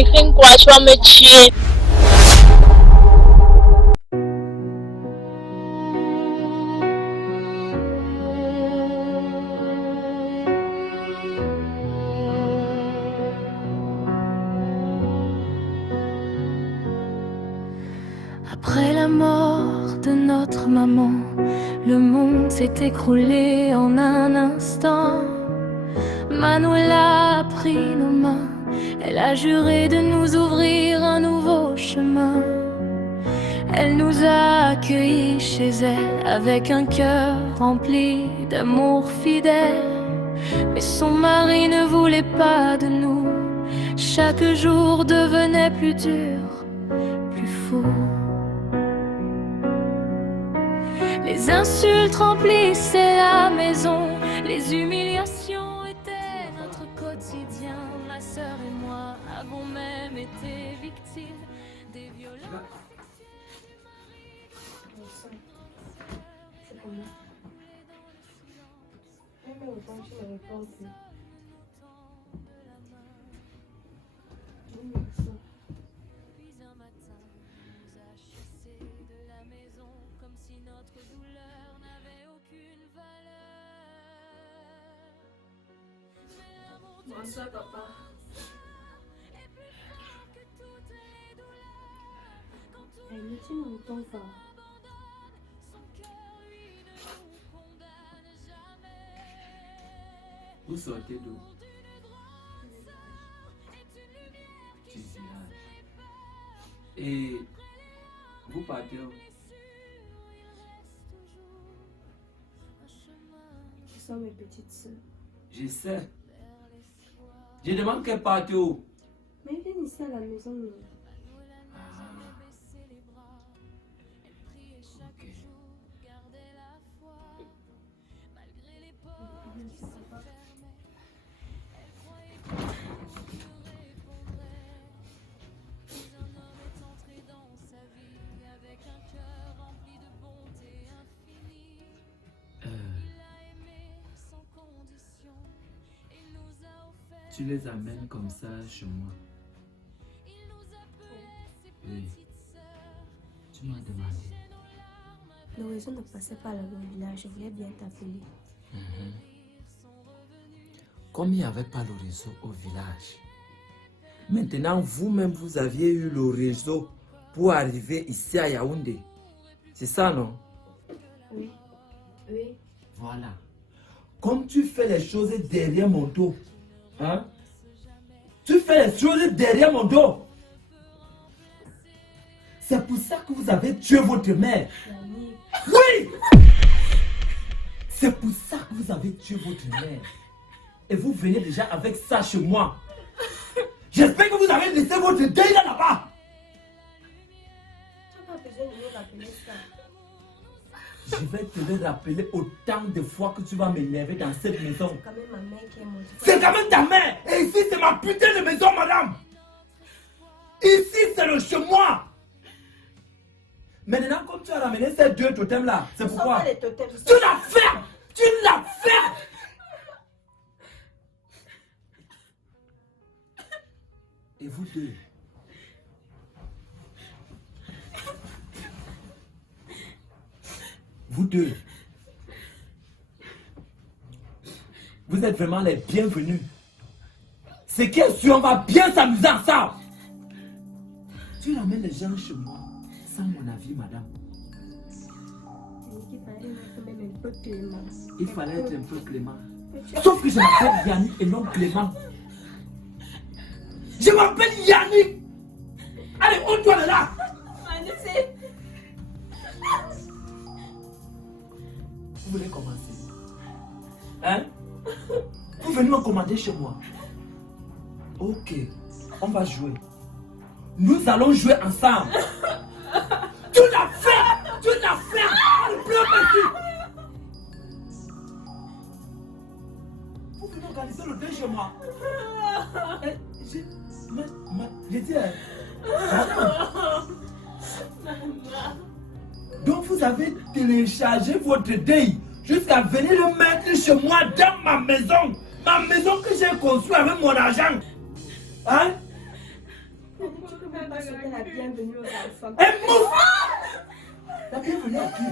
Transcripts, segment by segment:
m'écris quoi, tu vas me tuer. Après la mort de notre maman, le monde s'est écroulé en un instant. Manuela a pris nos mains, elle a juré de nous ouvrir un nouveau chemin. Elle nous a accueillis chez elle avec un cœur rempli d'amour fidèle. Mais son mari ne voulait pas de nous, chaque jour devenait plus dur, plus fou. Les insultes remplissaient la maison, les humiliations étaient notre quotidien. Ma sœur et moi avons même été victimes des violences. C'est comment? Même autant tu ne réponds plus. Bonsoir papa. Mais tu m'entends pas. Vous sortez d'où? Du village. Et vous partez où? Qui sont mes petites sœurs? Je sais. Je demande qu'elle parte où? Mais viens ici à la maison. Non. Ah. Ok. Tu les amènes comme ça chez moi. Oui. Tu m'as demandé. Le raison de passer par le village, je voulais bien t'appeler. Comme il n'y avait pas le réseau au village, maintenant vous-même vous aviez eu le réseau pour arriver ici à Yaoundé. C'est ça, non? Oui. Oui. Voilà. Comme tu fais les choses derrière mon dos, hein? Tu fais les choses derrière mon dos. C'est pour ça que vous avez tué votre mère. Oui! C'est pour ça que vous avez tué votre mère. Et vous venez déjà avec ça chez moi. J'espère que vous avez laissé votre deuil là-bas. Tu n'as pas besoin de me rappeler ça. Je vais te le rappeler autant de fois que tu vas m'énerver dans cette maison. C'est quand même ma mère qui est morte. C'est quand même ta mère. Et ici, c'est ma putain de maison, madame. Ici, c'est le chez moi. Maintenant, comme tu as ramené ces deux totems-là, c'est pourquoi? Tu l'as fait. Tu l'as fait. Et vous deux? Vous deux? Vous êtes vraiment les bienvenus. Ce qui est sûr, on va bien s'amuser ensemble. Tu ramènes les gens chez moi, sans mon avis, madame. Il fallait être un peu clément. Sauf que je m'appelle Yannick et non Clément. Je m'appelle Yannick. Allez, on doit de là. Vous voulez commencer? Hein? Vous venez me commander chez moi. Ok, on va jouer. Nous allons jouer ensemble. Tu l'as fait! Tu l'as fait! Allez, pleure ici! Vous venez organiser le deuil chez moi. J'ai dit... Donc vous avez téléchargé votre deuil jusqu'à venir le mettre chez moi dans ma maison. Ma maison que j'ai construite avec mon argent. Hein? Tu peux même pas souhaiter la bienvenue aux enfants. Et mouf! La bienvenue à qui?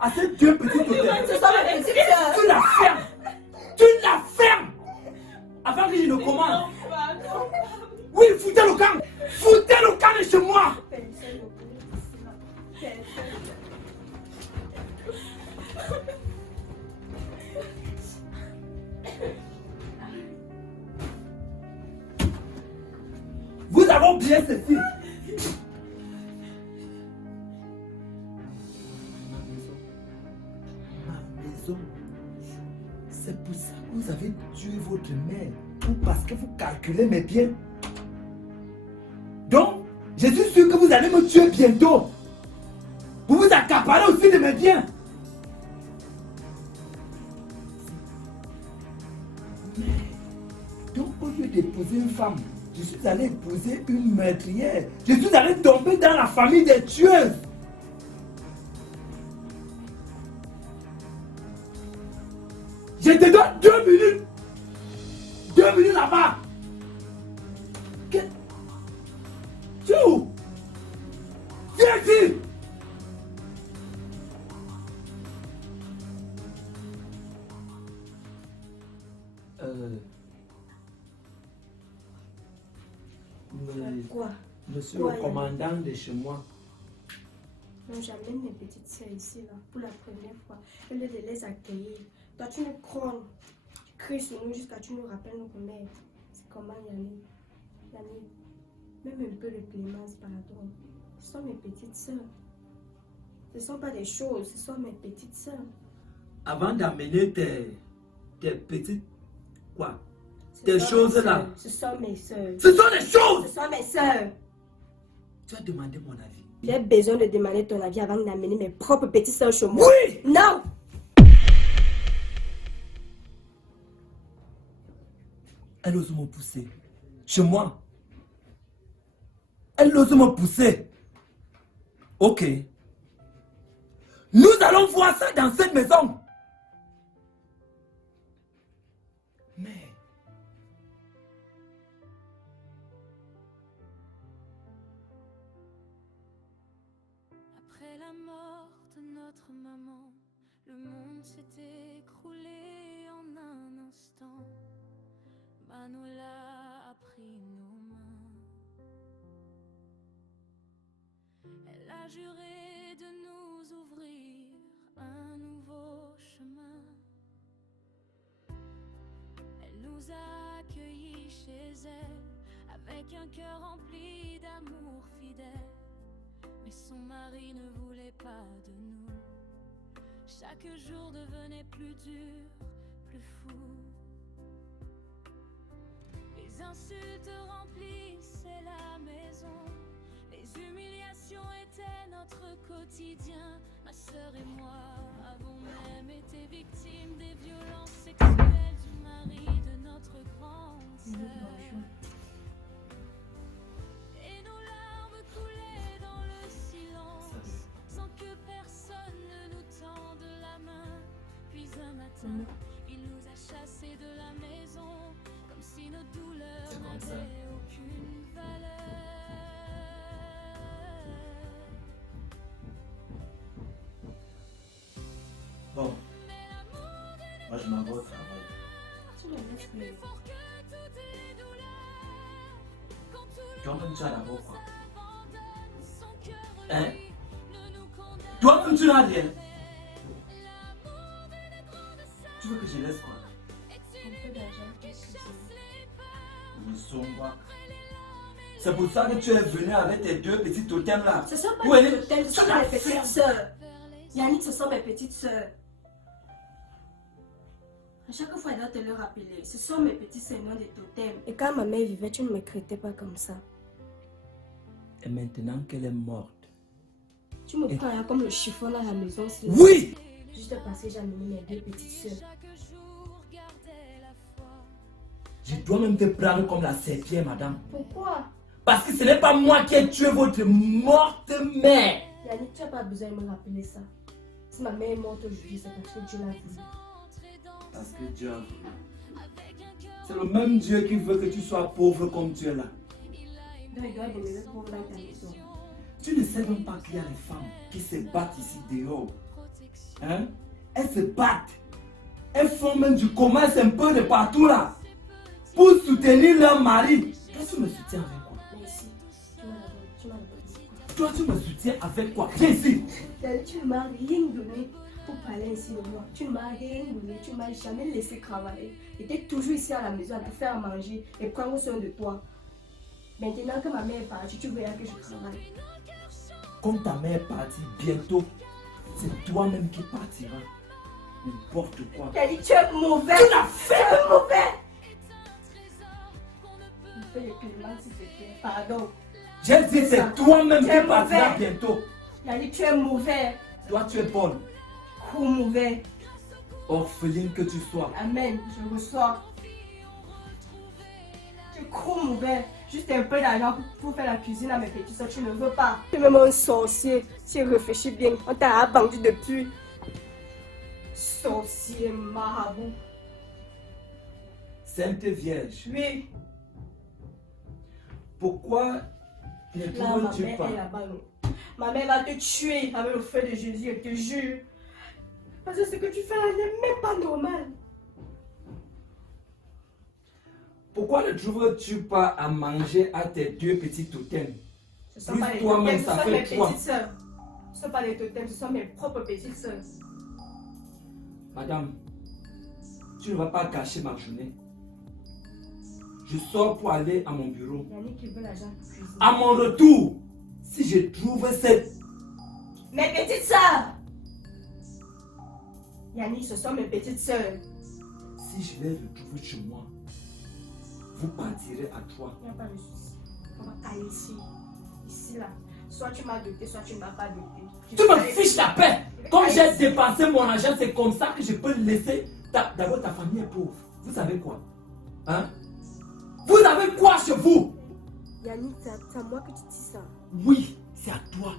À ces deux petites hôtels. Ce sont mes petites sœurs. Tu la fermes! Tu la fermes! Avant que je ne commande. Oui, foutez le camp! Foutez le camp de chez moi! Vous avez oublié ceci. Ma maison. C'est pour ça que vous avez tué votre mère. Ou parce que vous calculez mes biens. Donc, je suis sûr que vous allez me tuer bientôt. Vous vous accaparez aussi de mes biens. Mais, donc au lieu d'épouser une femme, je suis allé épouser une meurtrière. Je suis allé tomber dans la famille des tueuses. Je te donne 2 minutes. 2 minutes là-bas. Tu es où? Viens ici. Quoi? Monsieur Quoi, le commandant de chez moi. Non, j'amène mes petites sœurs ici, là, pour la première fois. Au lieu de les accueillir, toi, tu nous crônes. Tu cries sur nous jusqu'à ce que tu nous rappelles notre mère. C'est comment, Yannick? Yannick, même un peu de clémence, pardon. Ce sont mes petites sœurs. Ce ne sont pas des choses, ce sont mes petites sœurs. Avant d'amener tes petites... Quoi? Ce Des sont choses mes là. sœurs. Ce sont mes sœurs. Ce sont des choses! Ce sont mes sœurs. Tu as demandé mon avis. J'ai besoin de demander ton avis avant d'amener mes propres petites sœurs chez moi. Oui! Non! Elle ose me pousser. Chez moi. Elle ose me pousser. Ok. Nous allons voir ça dans cette maison. Mais... Après la mort de notre maman, le monde s'est écroulé en un instant. Manola a pris nos mains. Elle a juré de nous ouvrir un nouveau chemin. Elle nous a accueillis chez elle avec un cœur rempli d'amour fidèle. Mais son mari ne voulait pas de nous. Chaque jour devenait plus dur, plus fou. Les insultes remplissaient la maison. Les humiliations étaient notre quotidien. Ma sœur et moi avons même été victimes des violences sexuelles du mari de notre grande sœur. Et nos larmes coulaient dans le silence, sans que personne ne nous tende la main. Puis un matin, il nous a chassés de la maison, comme si nos douleurs n'avaient aucune valeur. Bon. Moi, je m'en vais au travail. Tu me laisses faire. Toi-même, tu as d'abord quoi? Hein? Toi-même, tu n'as rien. Tu veux que je laisse quoi? Un peu d'argent pour cuisiner. C'est pour ça que tu es venu avec tes 2 petits totems là. Ce sont pas Oui, mes totems, ce sont mes petites sœurs. Yannick, ce sont mes petites sœurs. À chaque fois, elle doit te le rappeler. Ce sont mes petits sœurs, non des totems. Et quand ma mère vivait, tu ne me traitais pas comme ça. Et maintenant qu'elle est morte. Tu me prends là comme le chiffon dans la maison. Oui! Juste parce que j'ai amené mes 2 petites sœurs. Je dois même te prendre comme la serpillère, madame. Pourquoi? Parce que ce n'est pas moi qui ai tué votre morte mère. Yannick, tu n'as pas besoin de me rappeler ça. Si ma mère est morte aujourd'hui, c'est parce que Dieu l'a voulu. Parce que Dieu a voulu. C'est le même Dieu qui veut que tu sois pauvre comme tu es là. Donc il doit demeurer pour dans ta maison. Tu ne sais même pas qu'il y a des femmes qui se battent ici dehors. Hein? Elles se battent. Elles font même du commerce un peu de partout là. Pour soutenir leur mari. Qu'est-ce que tu me soutiens avec quoi? Mais ici, tu m'as donné. Toi, tu me soutiens avec quoi? Viens ici. Tu ne m'as rien donné pour parler ici de moi. Tu ne m'as rien donné. Tu ne m'as jamais laissé travailler. J'étais toujours ici à la maison à te faire manger et prendre soin de toi. Maintenant que ma mère est partie, tu verras que je travaille. Comme ta mère est partie bientôt, c'est toi-même qui partiras. N'importe quoi. Tu as dit tu es mauvais. Tu l'as fait. Tu es mauvais. Je fais le clément s'il te plaît. Pardon. J'ai dit c'est toi-même Tu es qui partiras mauvais. bientôt. Tu as dit tu es mauvais. Toi, tu es bonne. Trop mauvais. Orpheline que tu sois. Amen. Je reçois. Tu es trop mauvais. Juste un peu d'argent pour faire la cuisine à mes petits soeurs, tu ne veux pas. Tu es même un sorcier. Tu réfléchis bien. On t'a abattu depuis. Sorcier marabout. Sainte Vierge, Oui. pourquoi ne Là, ma trouves-tu mère pas? est là-bas. Ma mère va te tuer avec le feu de Jésus, je te jure. Parce que ce que tu fais là n'est même pas normal. Pourquoi ne trouves-tu pas à manger à tes deux petits totems? Ce ne sont Plus pas les toi-même, totems, ce ça sont fait mes toi. petites soeurs. Ce ne sont pas les totems, ce sont mes propres petites soeurs. Madame, tu ne vas pas gâcher ma journée. Je sors pour aller à mon bureau. Yannick qui veut l'argent pour cuisiner. À mon retour, si je trouve cette... Mes petites soeurs! Yannick, ce sont mes petites soeurs. Si je les retrouve chez moi, vous partirez à trois. Il n'y a pas de souci. On va aller ici. Ici là. Soit tu m'as doté, soit tu ne m'as pas doté. Tu me fiches la paix. Comme j'ai dépensé mon argent, c'est comme ça que je peux le laisser. D'abord, ta famille est pauvre. Vous savez quoi? Hein? Vous avez quoi chez vous? Yannick, c'est à moi que tu dis ça. Oui, c'est à toi.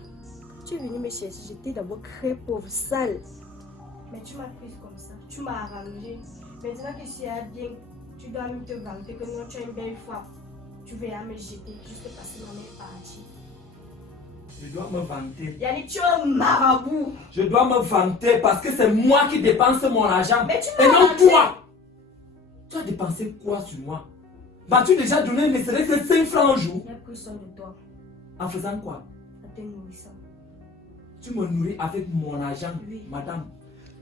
Tu es venu me chercher, j'étais d'abord très pauvre, sale. Mais tu m'as prise comme ça, tu m'as arrangé. Maintenant que tu es bien, tu dois me te vanter que non, tu es une belle femme. Tu verras me jeter juste parce que ma mère est partie. Je dois me vanter. Yannick, tu es un marabout. Je dois me vanter parce que c'est moi qui dépense mon argent. Mais tu Et m'as non vanté. toi. Tu as dépensé quoi sur moi? M'as-tu déjà donné ne serait-ce que 5 francs au jour? J'ai pris soin de toi, En faisant quoi? en te nourrissant. Tu me nourris avec mon argent, Oui. madame.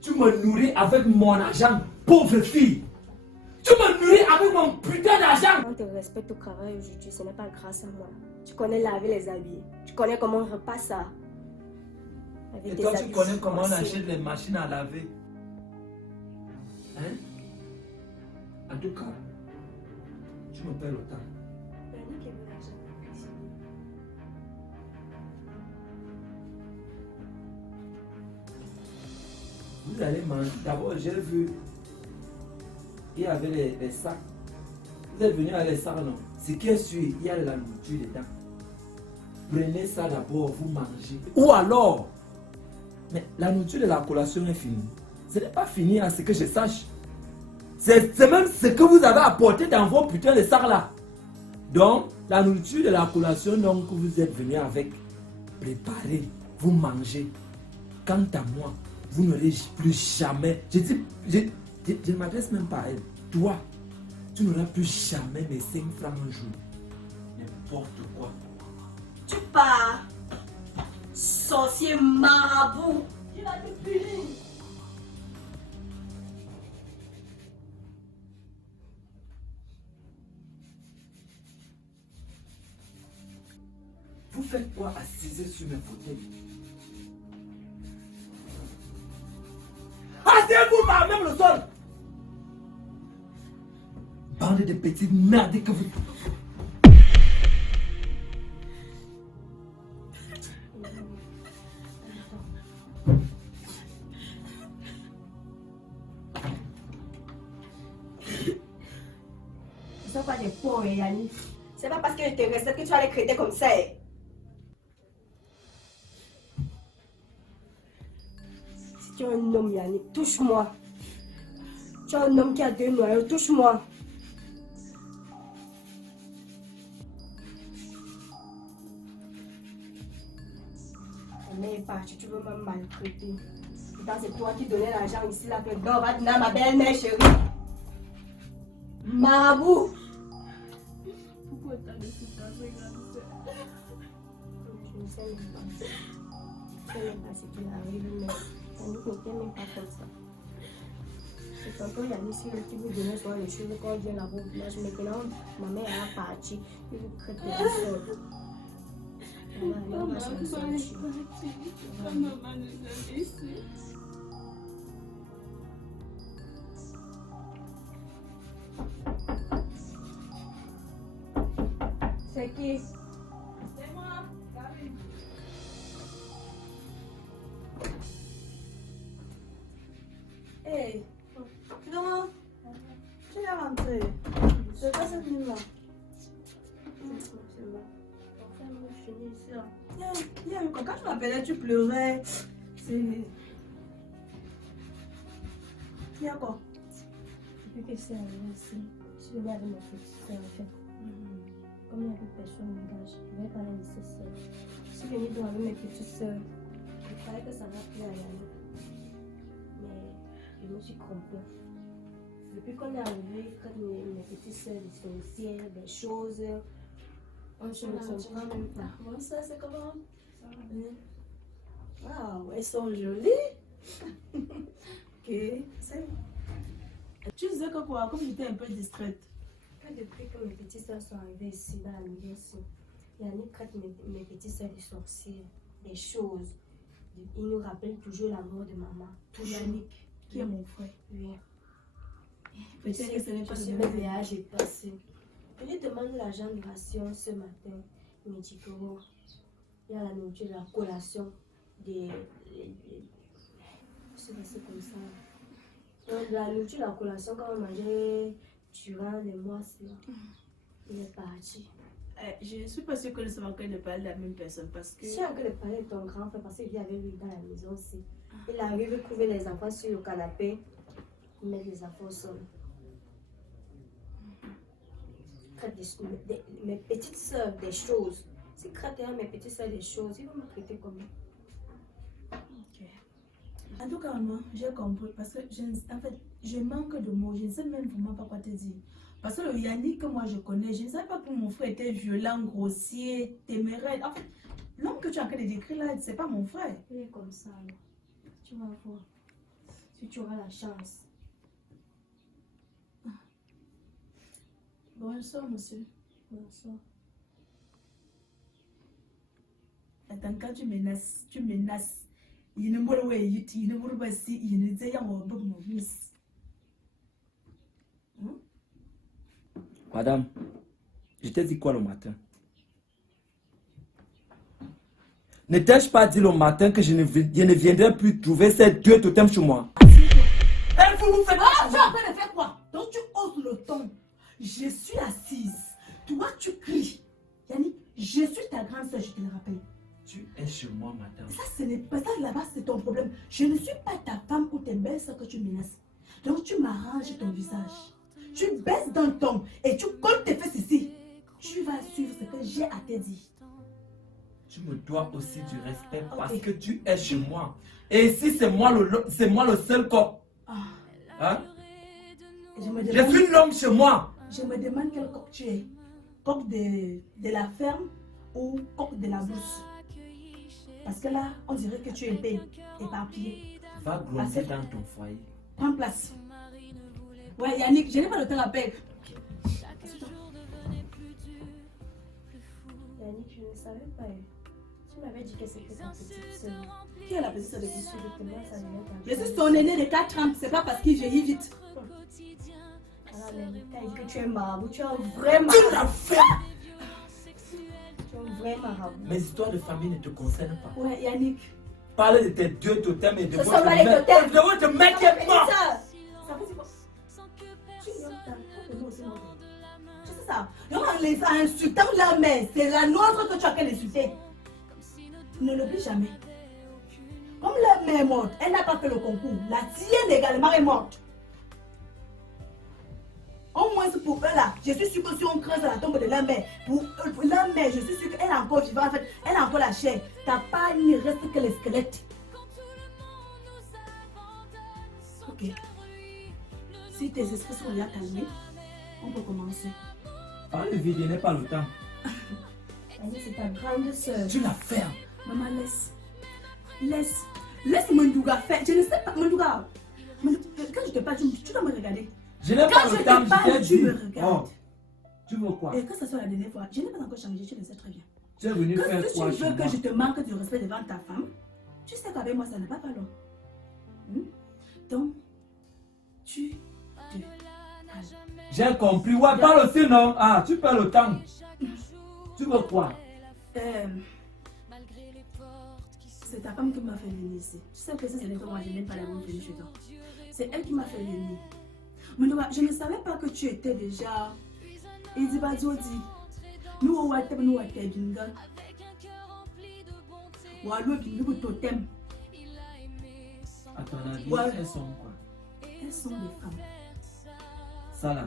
Tu me nourris avec mon argent, pauvre fille. Tu me nourris avec mon putain d'argent. On te respecte au travail aujourd'hui, ce n'est pas grâce à moi. Tu connais laver les habits. Tu connais comment on repasse ça. Avec Et des toi, tu habits connais comment on coincés. achète les machines à laver. Hein? En tout cas, tu me perds le temps. Yannick est venu l'argent pour cuisiner. Vous allez manger. D'abord, j'ai vu, il y avait les sacs. Vous êtes venu avec les sacs, non? Ce qui est sûr, il y a de la nourriture dedans. Prenez ça d'abord, vous mangez. Ou alors, mais la nourriture de la collation est finie. Ce n'est pas fini à ce que je sache. C'est même ce que vous avez apporté dans vos putains de sacs là. Donc, la nourriture de la collation donc, que vous êtes venu avec, préparez, vous mangez. Quant à moi, vous n'aurez plus jamais. Je ne m'adresse même pas à elle. Toi, tu n'auras plus jamais mes 5 francs un jour. N'importe quoi. Tu pars, sorcier marabout. Il va te punir. Vous faites quoi assisé sur mes fauteuils? Asseyez-vous par même le sol. Bande de petites merdes que vous... Ce ne sont pas des pauvres, Yannick. C'est pas parce que je te respecte que tu vas les traiter comme ça. Si tu es un homme, Yannick, touche-moi. Tu es un homme qui a 2 noyaux, touche-moi. mère est partie, tu veux me maltraiter. Pourtant, c'est toi qui donnais l'argent ici, là, que non, va dîner à ma belle-mère, chérie. Mabou. Pourquoi t'as de situation grande sœur? Je ne sais même pas. Je ne sais même pas ce qu'il arrive, mais Yannick n'était même pas comme ça. C'est encore Yannick qui vous donnait soit les cheveux quand on vient là-bas au village. Maintenant, ma mère est partie. Il vous crée des choses. Maman est partie. Maman nous aime ici. C'est qui? C'est moi, Karine. Hey, comment? Tu es rentrée. C'est quoi cette nuit-là? Enfin, moi, je finis ici là. Quand tu m'appelais, tu pleurais. C'est. Il y a quoi? Depuis que c'est arrivé ici, je suis venue avec ma petite soeur en fait. Comme il n'y a plus personne au village, je vais pas la laisser seule. Je suis venue donc avec mes petites soeurs. Je croyais que ça va plus à y aller. Mais je me suis trompée. Depuis qu'on est arrivé, quand mes petites soeurs, des sorcières, des choses, on ne se comprend même pas. Bon, ça, c'est comment? Ça va bien. Waouh, elles sont jolies. Ok, c'est bon. Tu disais que quoi? Comme j'étais un peu distraite. Depuis que mes petites soeurs sont arrivées ici, dans la maison ici, Yannick traite mes petites soeurs de sorcières, des choses. Il nous rappelle toujours la mort de maman. Toujours. Yannick, qui est mon frère. Oui. Peut-être que ce n'est pas Je le suis même. bébé âge est passé. Je lui demande l'argent de ration ce matin. Il me dit que bon, il y a la nourriture, la collation des. C'est passé comme ça. Donc, la nourriture, la collation, quand on mangeait durant les mois, il est parti. Je suis pas sûre que nous sommes en train de parler de la même personne parce que. Je suis en train de parler de ton grand frère parce qu'il vit avec lui dans la maison aussi. Il arrive, il trouve les enfants sur le canapé, il met les enfants au sol. Mes petites soeurs des choses. Si crête à mes petites soeurs des choses, il va me traiter comment? Ok. En tout cas, moi, j'ai compris parce que en fait, je manque de mots. Je ne sais même vraiment pas quoi te dire. Parce que le Yannick que moi je connais, je ne savais pas que mon frère était violent, grossier, téméraire. En fait, l'homme que tu es en train de décrire là, c'est pas mon frère. Il est comme ça, alors. Tu vas voir. Si tu auras la chance. Bonsoir, monsieur. Bonsoir. Attends, quand tu menaces, tu menaces. Il ne me voit il ne voit pas si, il ne dit rien au mon fils. Madame, je t'ai dit quoi le matin? Ne t'ai-je pas dit le matin que je ne viendrai plus trouver ces deux totems chez moi? Vous nous faites quoi? Tu es en train de faire quoi? Donc tu oses le ton. Je suis assise. Toi, tu cries. Yannick, je suis ta grande soeur, je te le rappelle. Tu es chez moi, madame. Ça, ce n'est pas ça là-bas, c'est ton problème. Je ne suis pas ta femme ou tes belles-sœurs que tu menaces. Donc tu m'arranges ton visage. Tu baisses d'un ton et tu colles tes fesses ici. Tu vas suivre ce que j'ai à te dire. Tu me dois aussi du respect parce Ok. que tu es chez moi. Et ici, c'est moi le seul coq. Ah, Hein? je me Je demande, suis l'homme chez moi. je me demande quel coq tu es. Coq de la ferme ou coq de la bourse. Parce que là, on dirait que tu es éparpillé. Va gronder dans ton foyer. Prends place. Ouais, Yannick, je n'ai pas le temps à perdre. Yannick, je ne savais pas. Tu m'avais dit que c'était ta petite soeur. Qui est la petite sœur de Je qui? suis de moi, ça vient pas. Je suis son aîné de 4 ans, c'est pas parce qu'il vieillit vite. Ah, mais quand il dit que tu es marabout, tu es un vrai Tu marabout. l'as fait! Tu es un vrai marabout. Mes histoires de famille ne te concernent pas. Ouais, Yannick. Parle de tes deux totems et de Ce votre sont pas les mec. totems. De votre mec qui est mort. Ça veut dire quoi? Tu ignores ta nous aussi, non? Tu sais ça? Donc en les insultant la mère, c'est la nôtre que tu as qu'à l'insulter. Ne l'oublie jamais. Comme la mère est morte, elle n'a pas fait le concours. La tienne également est morte. Au moins pour eux là, je suis sûre que si on creuse la tombe de la mère, pour la mère, je suis sûre qu'elle est encore vivante, en fait, elle a encore la chair. Ta ta part, il ne reste que les squelettes. Ok. Si tes esprits sont déjà calmés, on peut commencer. Parle vite, il n'est pas le temps. C'est ta grande soeur. Tu la fermes. Maman, laisse Mandouga faire. Je ne sais pas, Mandouga. Quand je te parle, tu dois me regarder. Je n'ai pas Quand le je temps, te parle, je t'ai tu dit. me regardes. Tu veux quoi? Et que ce soit la dernière fois, je n'ai pas encore changé, tu le sais très bien. Tu es venu Que faire si quoi tu chez veux moi? que je te manque du respect devant ta femme, tu sais qu'avec moi, ça n'est pas long. Donc, tu te calmes. J'ai compris. Ouais, parle aussi, non? Ah, tu perds le temps. Tu veux quoi? C'est ta femme qui m'a fait venir ici. Tu sais que si c'était moi, je n'aime pas la venir chez toi. C'est elle qui m'a fait venir. Mais je ne savais pas que tu étais déjà. Il dit, bah, Zodi. Nous, on va te nous, on va te dire. Ou alors, tu nous, totem. À ton avis, Ouais. elles sont quoi? Elles sont des femmes. Ça là.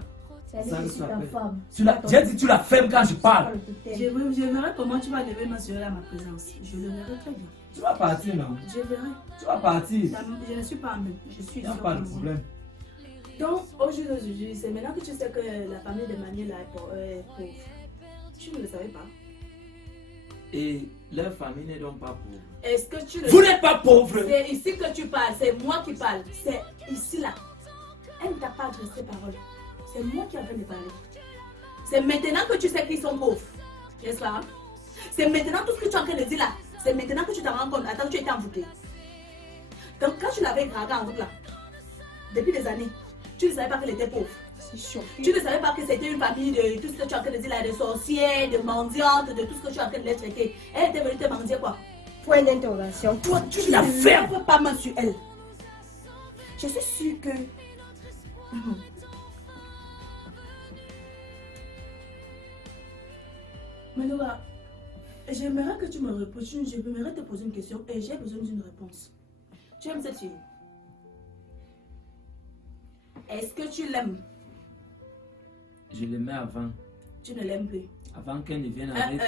Ça dit Ça, que ça c'est ta s'appelle. femme. J'ai dit tu la fermes quand je parle. Je verrai comment tu vas lever ma soeur à ma présence. Je le verrai très bien. Tu vas partir, non? Je verrai. Tu vas partir. Je ne suis pas en même. Je suis Il n'y a ici pas au de Cameroun. problème. Donc, aujourd'hui, c'est maintenant que tu sais que la famille de Maniel est pauvre. Tu ne le savais pas. Et leur famille n'est donc pas pauvre. Est-ce que tu le Vous n'êtes pas pauvre. C'est ici que tu parles, c'est moi qui parle. C'est ici là. Elle ne t'a pas adressé parole. C'est moi qui avais de parler. C'est maintenant que tu sais qu'ils sont pauvres. N'est-ce pas? C'est maintenant tout ce que tu es en train de dire là. C'est maintenant que tu te rends compte. Attends, tu étais envoûté. Donc quand tu l'avais dragué en route là, depuis des années, tu ne savais pas qu'elle était pauvre. C'est choqué. Tu ne savais pas que c'était une famille de tout ce que tu es en train de dire là, de sorcières, de mendiantes, de tout ce que tu es en train de les traiter. Elle était venue te mendier quoi? Point d'interrogation. Toi, tu la fermes pas main sur elle. Je suis sûre que. Mais Laura, j'aimerais que tu me reposes. J'aimerais te poser une question et j'ai besoin d'une réponse. Tu aimes cette fille? Est-ce que tu l'aimes? Je l'aimais avant. Tu ne l'aimes plus. Avant qu'elle ne vienne avec. Je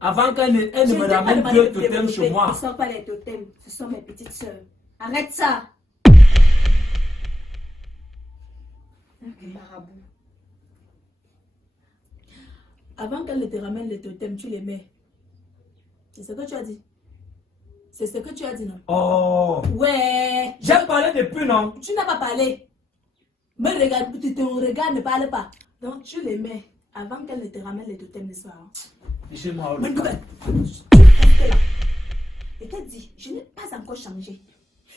Avant qu'elle ne t'ai me pas ramène demandé deux de totems développer. chez moi. Ce ne sont pas les totems, ce sont mes petites soeurs. Arrête ça. Marabout. Avant qu'elle ne te ramène les totems, tu les mets. C'est ce que tu as dit. C'est ce que tu as dit, non? Oh! Ouais. J'ai parlé depuis, non? Tu n'as pas parlé. Mais regarde, ton regard ne parle pas. Donc tu les mets avant qu'elle ne te ramène les totems le soir. Chez moi. Mais tu restes là. Et qu'elle dit, je n'ai pas encore changé.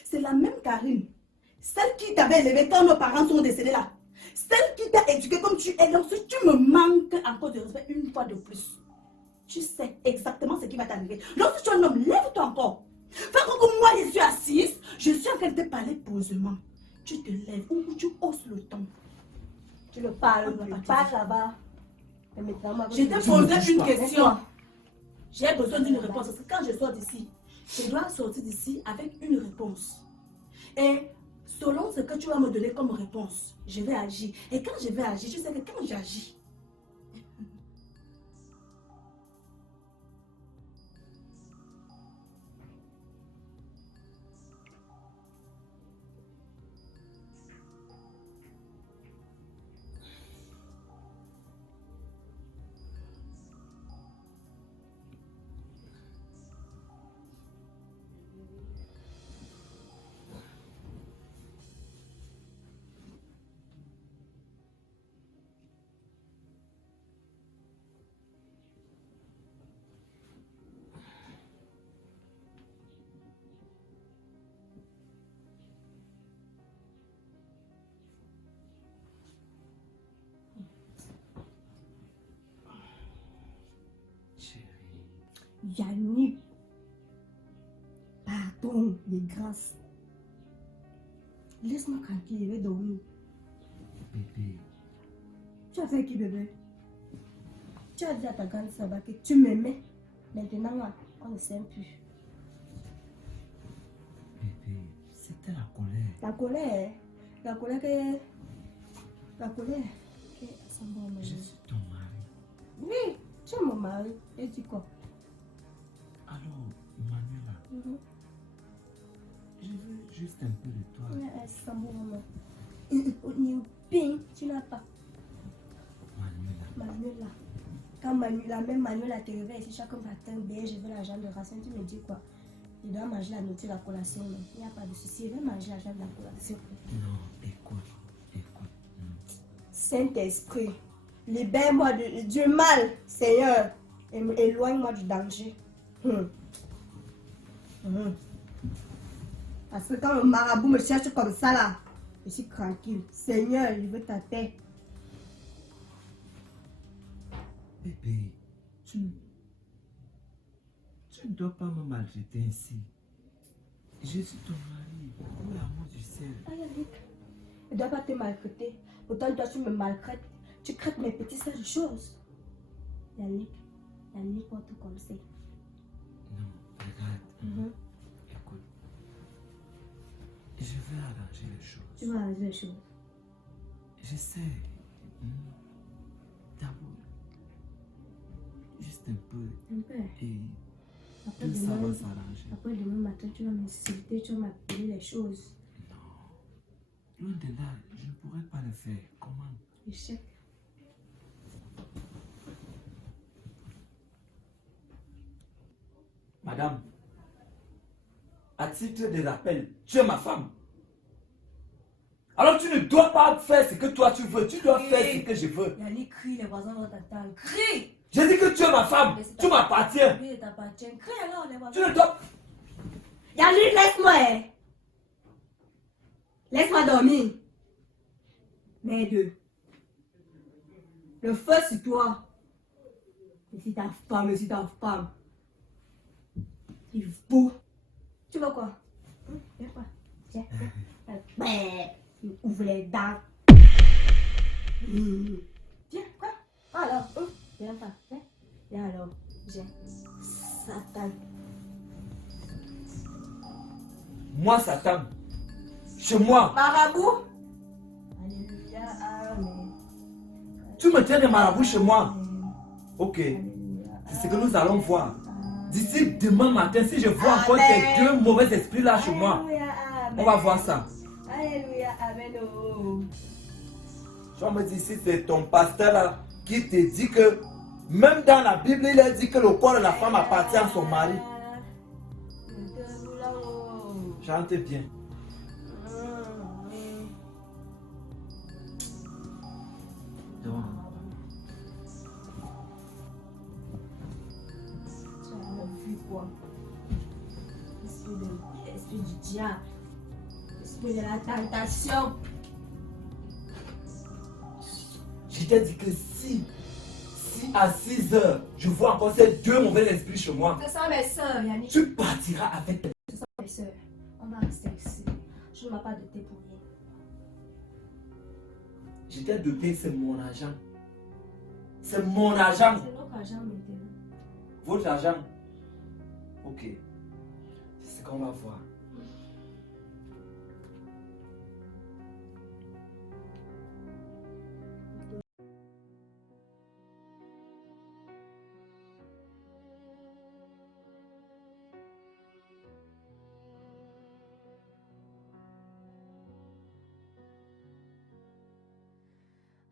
C'est la même Karine. Celle qui t'avait élevé quand nos parents sont décédés là. Celle qui t'a éduqué comme tu es. Donc si tu me manques encore de respect une fois de plus, tu sais exactement ce qui va t'arriver. Donc si tu es un homme, lève-toi encore. Fais comme moi, je suis assise. Je suis en train de te parler posément. Tu te lèves ou tu hausses le ton. Tu le parles, parle là-bas. Et maintenant, moi, Je t'ai posé une question. J'ai besoin d'une réponse. Parce que quand je sors d'ici, je dois sortir d'ici avec une réponse. Et selon ce que tu vas me donner comme réponse, je vais agir. Et quand je vais agir, tu sais que quand j'agis, Yannick. Pardon, les grâces. Laisse-moi tranquille, je vais dormir. Bébé. Tu as fait qui, bébé? Tu as dit à ta grande sœur que tu m'aimais. Maintenant, là, on ne s'aime plus. Bébé, c'était la colère. La colère, la colère que... La colère que... Je suis ton mari. Oui, tu es mon mari. Et dis quoi? Alors, ma Je veux juste un peu de toi. Ouais, c'est un bon moment. Ping, tu n'as pas. Manuela. Quand même Manuela te réveille ici chaque matin, bien, je veux l'argent de Racine, tu me dis quoi? Il doit manger la nourriture, la collation. Non. Il n'y a pas de souci. Il veut manger l'argent de la collation. Non, écoute. Saint-Esprit, libère-moi du mal, Seigneur, et éloigne-moi du danger. Parce que quand le marabout me cherche comme ça là, je suis tranquille. Seigneur, il veut ta paix. Bébé, tu ne dois pas me maltraiter ainsi. Je suis ton mari, pour l'amour du ciel. Ah, Yannick, je ne dois pas te maltraiter. Pourtant, toi, tu me maltraites. Tu crées mes petites seules choses. Yannick, pour tout conseil. Non, regarde. Écoute, je vais arranger les choses. Tu vas arranger les choses. Je sais. D'abord, juste un peu. Un peu. Et Après tout ça demain, va s'arranger. après demain matin, tu vas m'insulter, tu vas m'appeler les choses. Non. Loin de là, je ne pourrais pas le faire. Comment? Échec. Madame, à titre de rappel, tu es ma femme. Alors tu ne dois pas faire ce que toi tu veux, tu dois faire ce que je veux. Yannick, crie, les voisins vont t'attendre. Crie! J'ai dit que tu es ma femme, tu m'appartiens. Oui, t'appartiens. Crie alors, les voisins. Tu ne dois... Yannick, laisse-moi, hein. Laisse-moi dormir. Merde. Le feu sur toi. Et si ta femme, il faut. Tu veux quoi? Viens quoi? Tiens. Ouvre les dents. Viens, quoi? Alors, viens pas. Viens alors. Viens. Satan. Moi, Satan. Chez moi. Marabout. Alléluia, amen. Tu me tiens de marabout chez moi. Ok. C'est ce que nous allons voir. D'ici demain matin, si je vois encore tes deux mauvais esprits là chez moi, on va voir ça. Alléluia, amen. Je me dis, si c'est ton pasteur là qui te dit que même dans la Bible, il a dit que le corps de la femme appartient à son mari. Chante bien. Donc, tu as vu quoi? Esprit du diable. Esprit de la tentation. je t'ai dit que si à 6 heures, je vois encore ces deux mauvais esprits chez moi, Ce sont mes soeurs, Yannick. tu partiras avec tes... Ce sont mes soeurs. On va rester ici. Je ne m'ai pas doté pour rien. Je t'ai doté, c'est mon argent. C'est mon argent. C'est notre argent maintenant. Votre argent. Ok. C'est ce qu'on va voir.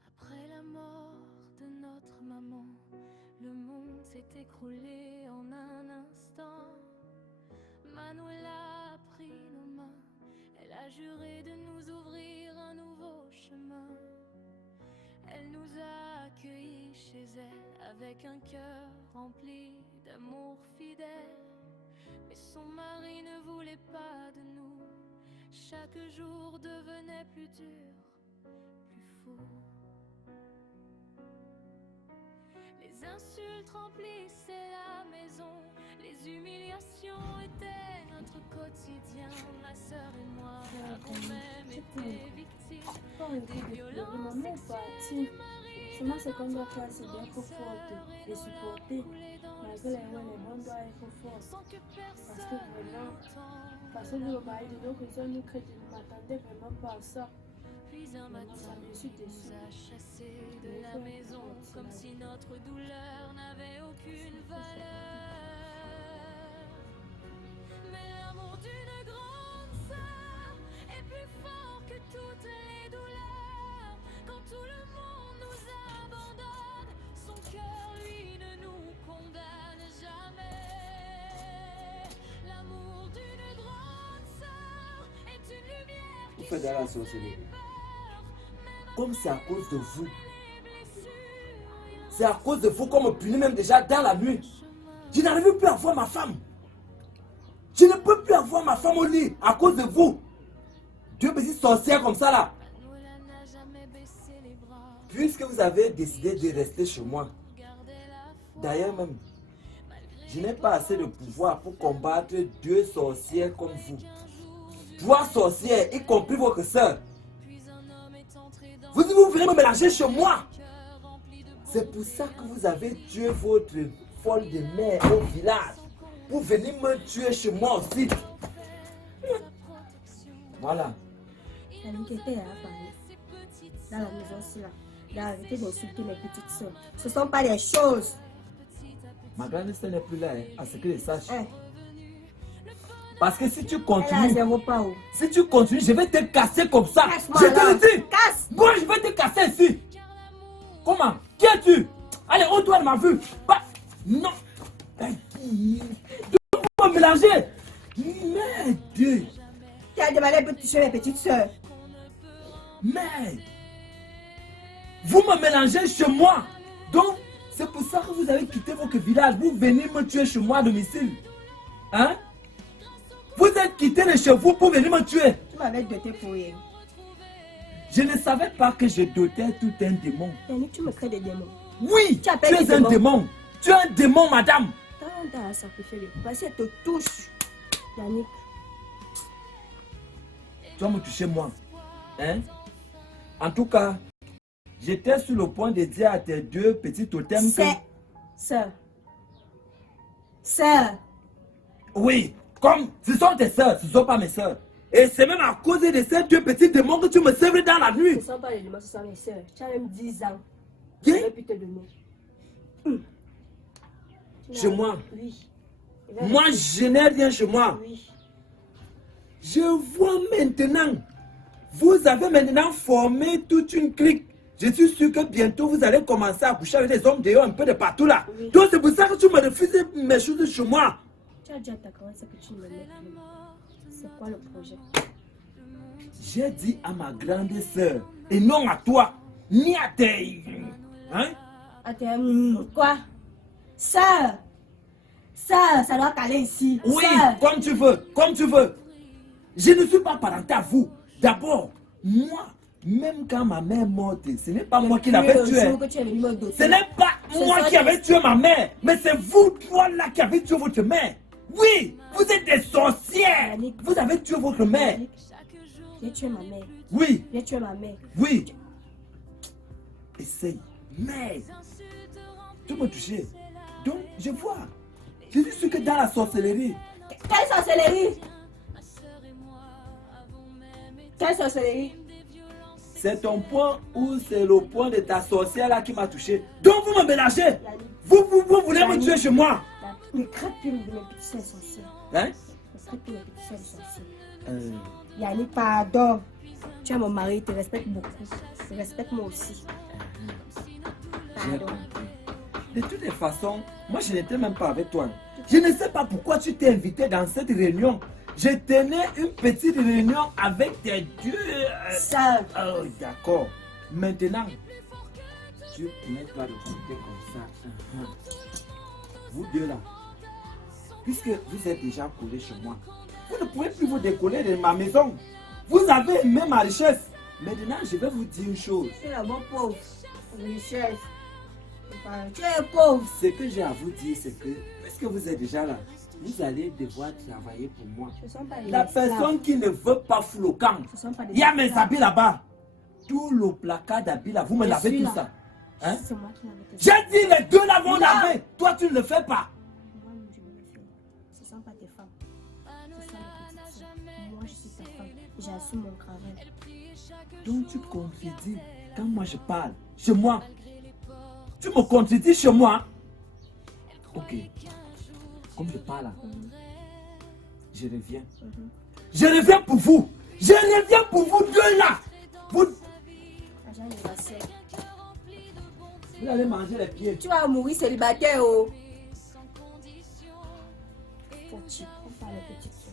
Après la mort de notre maman, le monde s'est écroulé en un instant. Manuela a pris nos mains, elle a juré de nous ouvrir un nouveau chemin. Elle nous a accueillis chez elle avec un cœur rempli d'amour fidèle. Mais son mari ne voulait pas de nous, chaque jour devenait plus dur, plus fou. Les insultes remplissaient la maison, les humiliations étaient notre quotidien. Ma sœur et moi avons même été victimes des violences sexuelles du mari. Seulement ce qu'on doit faire, c'est d'être forte et supporter. Malgré les bons, on doit être forte. Parce que le mari de nos chrétiens, nous chrétiens, ne m'attendait vraiment pas à ça. Puis un matin, Je suis nous déçue. a chassés de la maison, comme si notre douleur n'avait aucune valeur. Mais l'amour d'une grande sœur est plus fort que toutes les douleurs. Quand tout le monde nous abandonne, son cœur, lui, ne nous condamne jamais. L'amour d'une grande sœur est une lumière Vous qui faites de la chasse sorcellerie. les peurs. Comme c'est à cause de vous. C'est à cause de vous qu'on me punit même déjà dans la nuit. Je n'arrive plus à voir ma femme. Je ne peux plus avoir ma femme au lit à cause de vous. Deux petites sorcières comme ça là. Manuela n'a jamais baissé les bras. Puisque vous avez décidé de rester chez moi. Gardez la foi. D'ailleurs même, je n'ai pas assez de pouvoir pour combattre deux sorcières comme vous. Trois sorcières, y compris votre soeur. Puis un homme est entré dans Vous venez me mélanger chez moi. le cœur rempli de C'est pour ça que vous avez tué votre folle de mère au village. Pour venir me tuer chez moi aussi. Voilà. Yannick était là à parler. Dans la maison aussi là. D'arrêter d'insulter mes petites soeurs. Ce ne sont pas des choses. Ma grande sœur n'est plus là, hein, à ce que je sache. Hein. Parce que si tu Elle a continues, zéro pas où. si tu continues, je vais te casser comme ça. Casse-moi Je là. te le dis. Casse. Moi, je vais te casser ici. Comment? Qui es-tu? Allez, ôte-toi de ma vue. Bah, non. Tu peux me mélanger. Merde. Tu as demandé de toucher mes petites soeurs. Merde. Vous me mélangez chez moi. Donc, c'est pour ça que vous avez quitté votre village. Vous venez me tuer chez moi à domicile. Hein? Vous êtes quitté de chez vous pour venir me tuer. Tu m'avais doté pour rien. Je ne savais pas que je dotais tout un démon. Yannick, tu me crées des démons. Oui, Tu appelles tu es des un démons. démon. Tu es un démon, madame. T'as à sacrifier le coup. Parce qu'elle te touche. Yannick, Tu vas me toucher moi. Hein? En tout cas, j'étais sur le point de dire à tes deux petits totems que... c'est... Sœur. Sœur. Oui, comme ce sont tes soeurs, ce ne sont pas mes soeurs. Et c'est même à cause de ces deux petits démons que tu me sèvres dans la Ce nuit. ne sont pas les démons, ce sont mes sœurs. Tu as même 10 ans. Qui? Je vais plus te donner. Tu Chez n'as- moi. Oui. Je vais Moi, rester- je n'ai rien chez moi. Oui. Je vois maintenant. Vous avez maintenant formé toute une clique. Je suis sûr que bientôt vous allez commencer à coucher avec des hommes dehors un peu de partout là. Oui. Donc c'est pour ça que tu me refuses mes choses chez moi. Tu as déjà ta carotte, c'est que tu ne me mets plus. C'est quoi le projet? J'ai dit à ma grande sœur et non à toi, ni à tes... Hein? Attends, quoi? Sœur! Sœur, ça doit caler ici. Oui, Sœur! comme tu veux, comme tu veux. Je ne suis pas parenté à vous. D'abord, moi, même quand ma mère est morte, ce n'est pas moi qui l'avais Le tuée. jour que tu es venu me doter. Ce n'est pas Ce moi sont qui des- avais tué ma mère, mais c'est vous trois là qui avez tué votre mère. Oui, vous êtes des sorcières. Yannick. Vous avez tué votre mère. Yannick, j'ai tué ma mère. Oui, J'ai tué ma mère. oui. Essaye. Merde. Tu me touches. Donc, je vois. Je suis sûr que dans la sorcellerie, Quelle sorcellerie? Quelle sorcellerie? c'est ton point ou c'est le point de ta sorcière là qui m'a touché. Donc, vous me mélangez. Yannick, Vous voulez me Yannick. tuer chez moi. ne crête plus de mes petites soeurs sorcières. Hein? Ne crête plus de mes petites soeurs sorcières. Euh, Yannick, pardon. Tu es mon mari, il te respecte beaucoup. Respecte-moi aussi. j'ai Pardon. compris. De toutes les façons, moi je n'étais même pas avec toi. Je ne sais pas pourquoi tu t'es invité dans cette réunion. Je tenais une petite réunion avec tes deux... Sœur. Oh, d'accord. Maintenant, tu n'es pas de côté comme ça. Vous deux là, puisque vous êtes déjà collés chez moi, vous ne pouvez plus vous décoller de ma maison. Vous avez aimé ma richesse. Maintenant, je vais vous dire une chose. Tu es un bon pauvre. Richesse. Tu es pauvre. Ce que j'ai à vous dire, c'est que, puisque vous êtes déjà là, vous allez devoir travailler pour moi. Ce ne sont pas des La esclaves. personne qui ne veut pas foutre le camp, Ce ne sont pas des il y a mes esclaves. habits là-bas. Tout le placard d'habits là, vous me Je lavez suis tout là. ça. Hein? C'est moi qui l'avais fait. J'ai dit les deux là vont Non. laver. Toi, tu ne le fais pas. Moi, je vais le faire. Ce ne sont pas tes femmes. Ce sont mes petites sœurs. Moi, je suis ta femme. J'assume mon travail. Donc, tu contredis quand moi je parle. Chez moi. Tu me contredis chez moi. Ok. Comme je parle là, Je reviens. Je reviens pour vous. Je reviens pour vous deux là. Vous allez manger les pieds. Tu vas mourir célibataire, oh. Petit, on parle de petite soeur.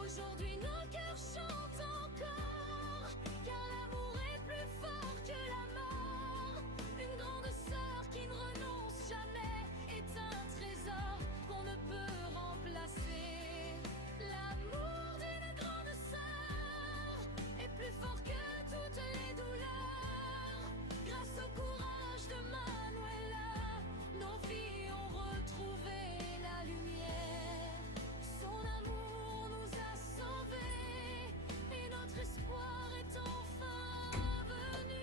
Aujourd'hui nos cœurs chantent encore, car l'amour est plus fort que la mort. Une grande sœur qui ne renonce jamais est un trésor qu'on ne peut remplacer. L'amour d'une grande sœur est plus fort que toutes les douleurs. Grâce au courage de Manuela, nos filles ont retrouvé la lumière. Son amour nous a sauvés et notre espoir est enfin venu.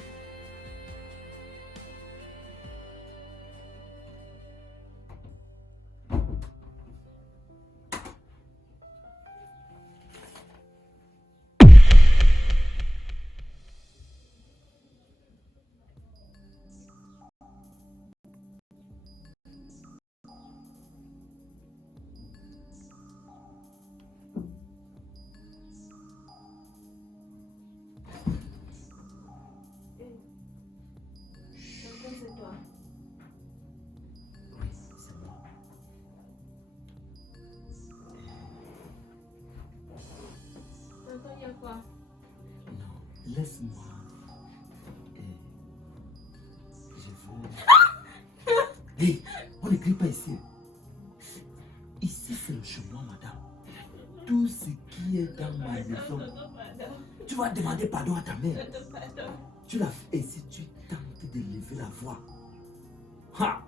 C'est toi. Oui, c'est moi. Tonton, il y a quoi? Non, laisse-moi. Je veux. Hé, on ne crie pas ici. Ici, c'est le chez moi, madame. Tout ce qui est dans ma maison. Tu vas demander pardon à ta mère. Tu l'as fait et si tu tentes de lever la voix. Ha!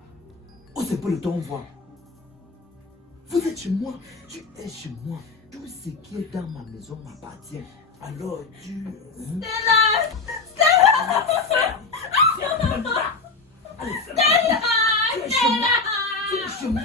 Oh, c'est pour le ton voix. Vous êtes chez moi. Tu es chez moi. Tout ce qui est dans ma maison m'appartient. Alors tu... Stella! Stella! Ferme la voix. Allez, ferme la voix. Tu es chez moi. Tu es chez moi.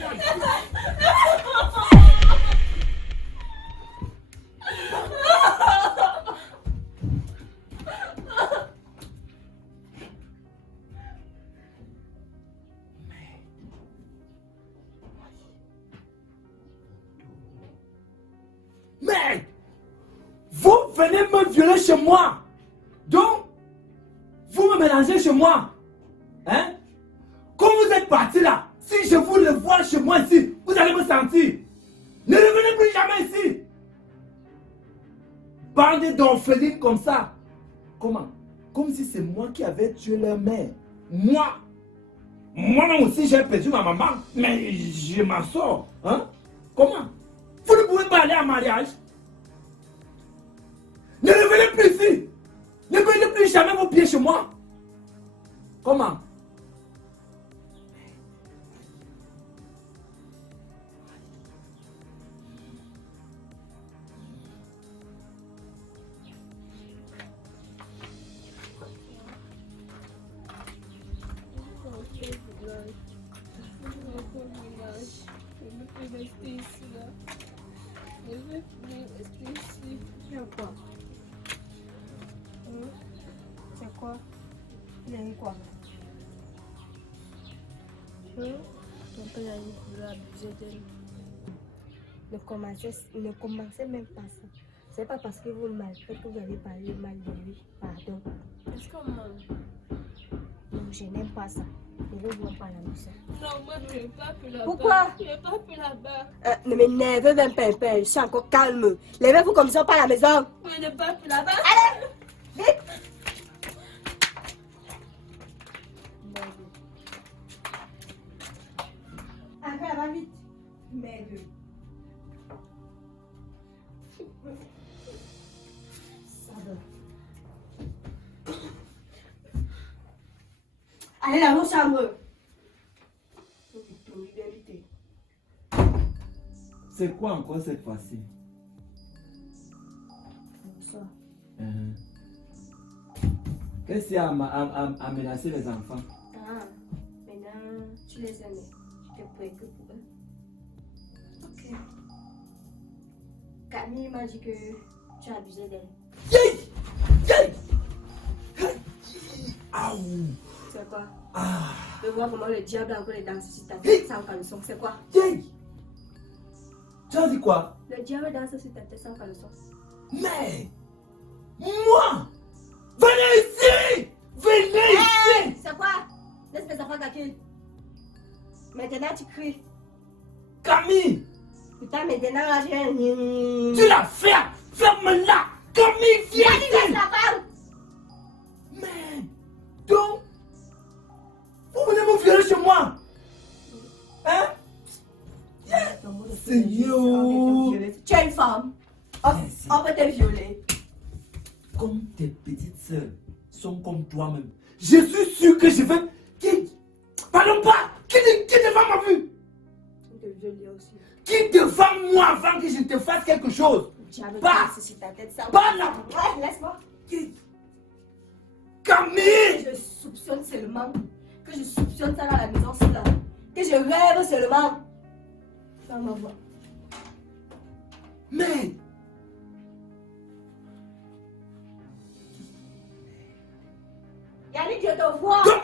Mais vous venez me violer chez moi. Donc, vous me mélangez chez moi. Hein? Quand vous êtes parti là, si je vous le vois chez moi ici, vous allez me sentir. Ne revenez plus jamais ici. Bande d'orphelines comme ça. Comment? Comme si c'est moi qui avais tué leur mère. Moi. Moi-même aussi j'ai perdu ma maman, mais je m'en sors. Hein? Comment? Vous ne pouvez pas aller en mariage. Ne revenez plus ici. Ne venez plus jamais vos pieds chez moi. Comment? C'est quoi? Il a eu quoi? Ton père a voulu abuser d'elle. Ne commencez même pas ça. C'est pas parce que vous le mal faites que vous allez parler mal de lui. Pardon. Est-ce qu'on ment? Non, je n'aime pas ça. Ne le vois pas à la maison. Non, moi je ne vais pas plus là-bas. Pourquoi? Je ne vais pas plus là-bas. Ne m'énervez même pas un peu. Je suis encore calme. Levez-vous comme ça, pas à la maison. Je ne vais pas plus là-bas. Allez! Vite! Après, va vite. Merde. Ça va. Allez dans vos chambres. C'est quoi encore cette fois-ci? Bonsoir. Qu'est-ce qui a menacé les enfants? Ah, maintenant, tu les aimes. Tu te préoccupes pour eux. Ok. Camille m'a dit que tu as abusé d'elle. C'est quoi? Je vois comment le diable a encore les danses sur ta tête sans caleçon. C'est quoi? Tu as dit quoi? Le diable danse sur ta tête sans caleçon. Mais moi, venez ici! Venez ici! C'est quoi? Laisse mes enfants tranquilles. Maintenant tu cries. Camille! Putain, maintenant là, j'ai... Tu l'as fait! Ferme-la! Camille, viens Laisse ici! la femme! Mais, donc, vous venez me violer chez moi? Hein? Seigneur! Tu es une femme. On peut te violer. Comme tes petites sœurs sont comme toi-même, je suis sûr que je vais... Pardon pas! Qui devant ma vue? On te violer aussi. Qui devant moi avant que je te fasse quelque chose? Diable Pas! danse sur ta tête sans... Pas là! Ouais, laisse-moi. Camille! Je soupçonne seulement. Que je soupçonne ça dans la maison, c'est là. Que je rêve seulement. Ça m'envoie. Mais... Yannick, je te vois. Donc,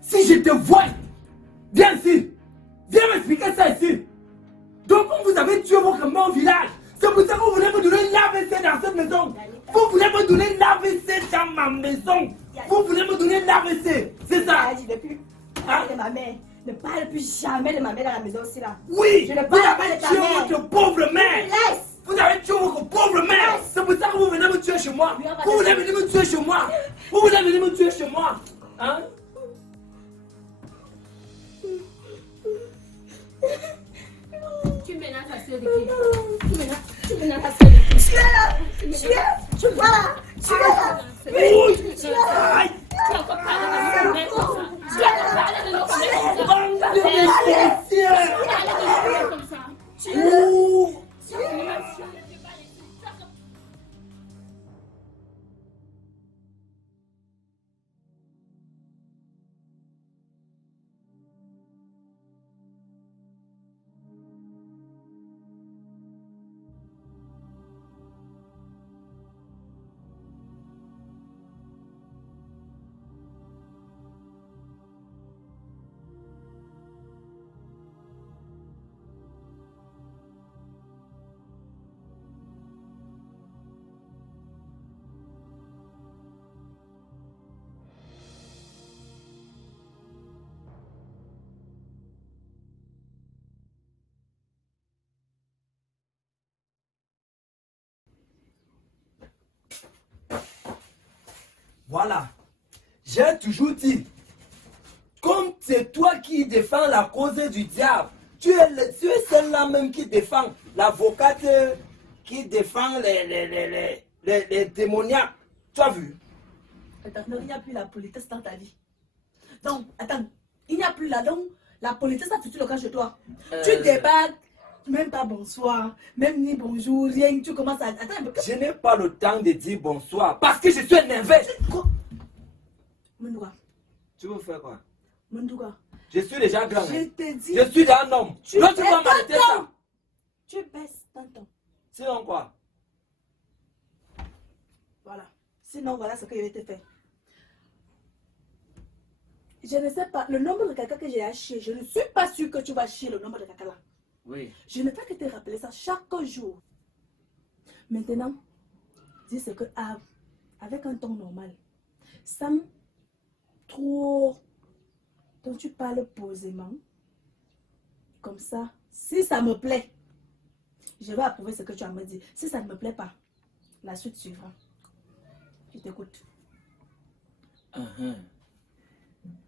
si je te vois, viens ici. Viens m'expliquer ça ici. Donc vous avez tué votre mère au village. C'est pour ça que vous voulez me donner l'AVC dans cette maison. Vous voulez me donner l'AVC dans ma maison. Vous voulez me donner l'AVC. C'est ça. Je ne plus parler de ma mère. Ne parle plus jamais de ma mère dans la maison aussi là. Oui. Je ne Vous parle pas avez de ta tué mère. votre pauvre mère. Laisse. Vous avez tué votre pauvre mère. C'est pour ça que vous venez me tuer chez moi. Vous voulez venir me tuer chez moi. Vous voulez venir me tuer chez moi. Hein? Tu menaces la sœur de qui? Tu menaces la sœur de qui? Tu vois là. Tu vois là. Oui. Tu vois là. Aïe. Tu as encore parlé de nos mères comme ça. Tu as encore parlé de nos mères comme ça. Bande de bestiaux. Tu as parlé de nos mères comme ça. Ouh. Voilà. J'ai toujours dit, comme c'est toi qui défends la cause du diable, tu es celle-là même qui défend l'avocate, qui défend les démoniaques. Tu as vu? Attends, non, il n'y a plus la politesse dans ta vie. Donc, attends, il n'y a plus là. Donc, la politesse a foutu le cas chez toi. Tu débarques, même pas bonsoir, même ni bonjour, rien. Tu commences à. Attends un peu. Je n'ai pas le temps de dire bonsoir parce que je suis énervé. Mondouga, Tu veux faire quoi? Mondouga. Je suis déjà grand. Je te dis. Je suis un homme. Tu Donc tu vas m'arrêter ça. Tu baisses ton ton. Sinon quoi? Voilà. Sinon, voilà ce que je vais te faire. Je ne sais pas, le nombre de caca que j'ai à chier, je ne suis pas sûre que tu vas chier le nombre de caca là. Oui. Je ne fais que te rappeler ça chaque jour. Maintenant, dis ce que avec un ton normal, sans trop, donc tu parles posément, comme ça, si ça me plaît, je vais approuver ce que tu as me dit. Si ça ne me plaît pas, la suite suivra. Je t'écoute.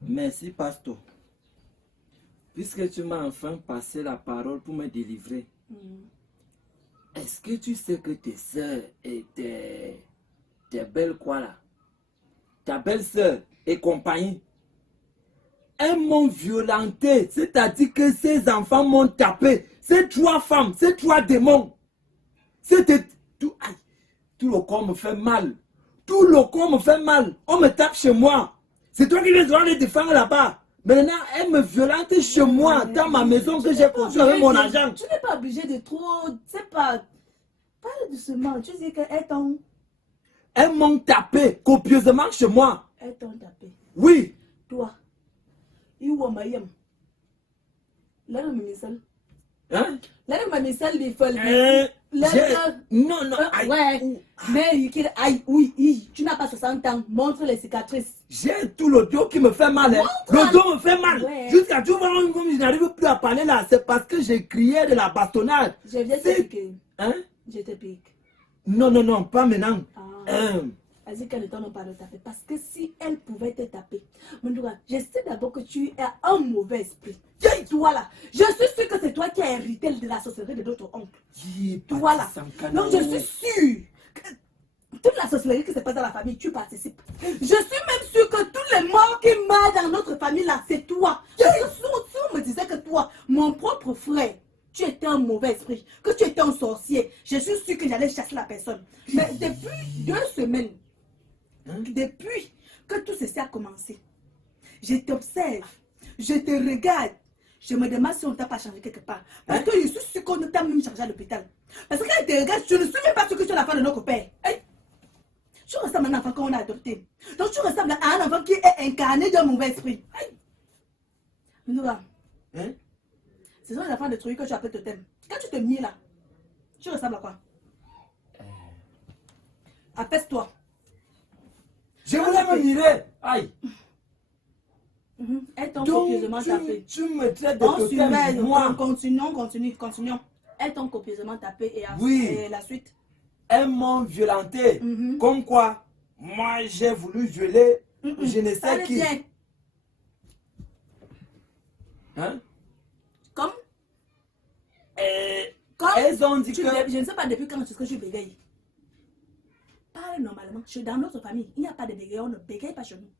Merci, pasteur. Puisque tu m'as enfin passé la parole pour me délivrer, est-ce que tu sais que tes soeurs et tes belles quoi là, ta belle-sœur et compagnie, elles m'ont violenté, c'est-à-dire que ces enfants m'ont tapé, ces trois femmes, ces trois démons, c'était tout le corps me fait mal. Tout le corps me fait mal. On me tape chez moi. C'est toi qui viens de les défendre là-bas. Maintenant, elle me violente chez moi, dans ma maison que j'ai construite avec mon argent. Tu n'es pas obligé de trop... C'est pas... Parle doucement. Tu dis qu'elles t'ont... Elles m'ont tapé copieusement chez moi. Elles t'ont tapé. Oui. Toi. Iwo mayem. Là, on me seul. Hein? Là, on me seul les folles. Non, non. Ouais. Mais oui, tu n'as pas 60 ans. Montre les cicatrices. J'ai tout le dos qui me fait mal. Hein. Le dos me fait mal. Ouais. Jusqu'à tout moment, comme je n'arrive plus à parler là, c'est parce que j'ai crié de la bastonnade. Je viens te piquer. Hein? Je te pique. Non, non, non, pas maintenant. Vas-y qu'elle ne t'en pas de taper. Parce que si elle pouvait te taper, je sais d'abord que tu as un mauvais esprit. Toi là, je suis sûre que c'est toi qui as hérité de la sorcellerie de d'autres oncles. Toi là. Donc je suis sûre que toute la sorcellerie qui se passe dans la famille, tu participes. Je suis même sûre que tous les morts qui meurent dans notre famille là, c'est toi. Si on me disait que toi, mon propre frère, tu étais un mauvais esprit, que tu étais un sorcier, je suis sûre que j'allais chasser la personne. Mais depuis 2 semaines, depuis que tout ceci a commencé, je t'observe, je te regarde, je me demande si on ne t'a pas changé quelque part. Parce que je suis sûre qu'on ne t'a même changé à l'hôpital. Parce que quand je te regarde, je ne suis même pas sûre que tu es la femme de notre père. Tu ressembles à un enfant qu'on a adopté. Donc tu ressembles à un enfant qui est incarné d'un mauvais esprit. Ce sont les enfants de trucs que tu appelles totem. Quand tu te mis là, tu ressembles à quoi? Apaise-toi. Je voulais me mirer. Aïe. Elles t'ont copieusement tapé. Tu me traites de totem, moi. Continuons. Elles t'ont copieusement tapé et la suite. Elles m'ont violenté. Comme quoi, moi j'ai voulu violer, je ne sais qui. Bien. Hein? Comme elles ont dit que... Je ne sais pas depuis quand est-ce que je bégaye. Parle normalement. Dans notre famille, il n'y a pas de bégaye. On ne bégaye pas chez nous.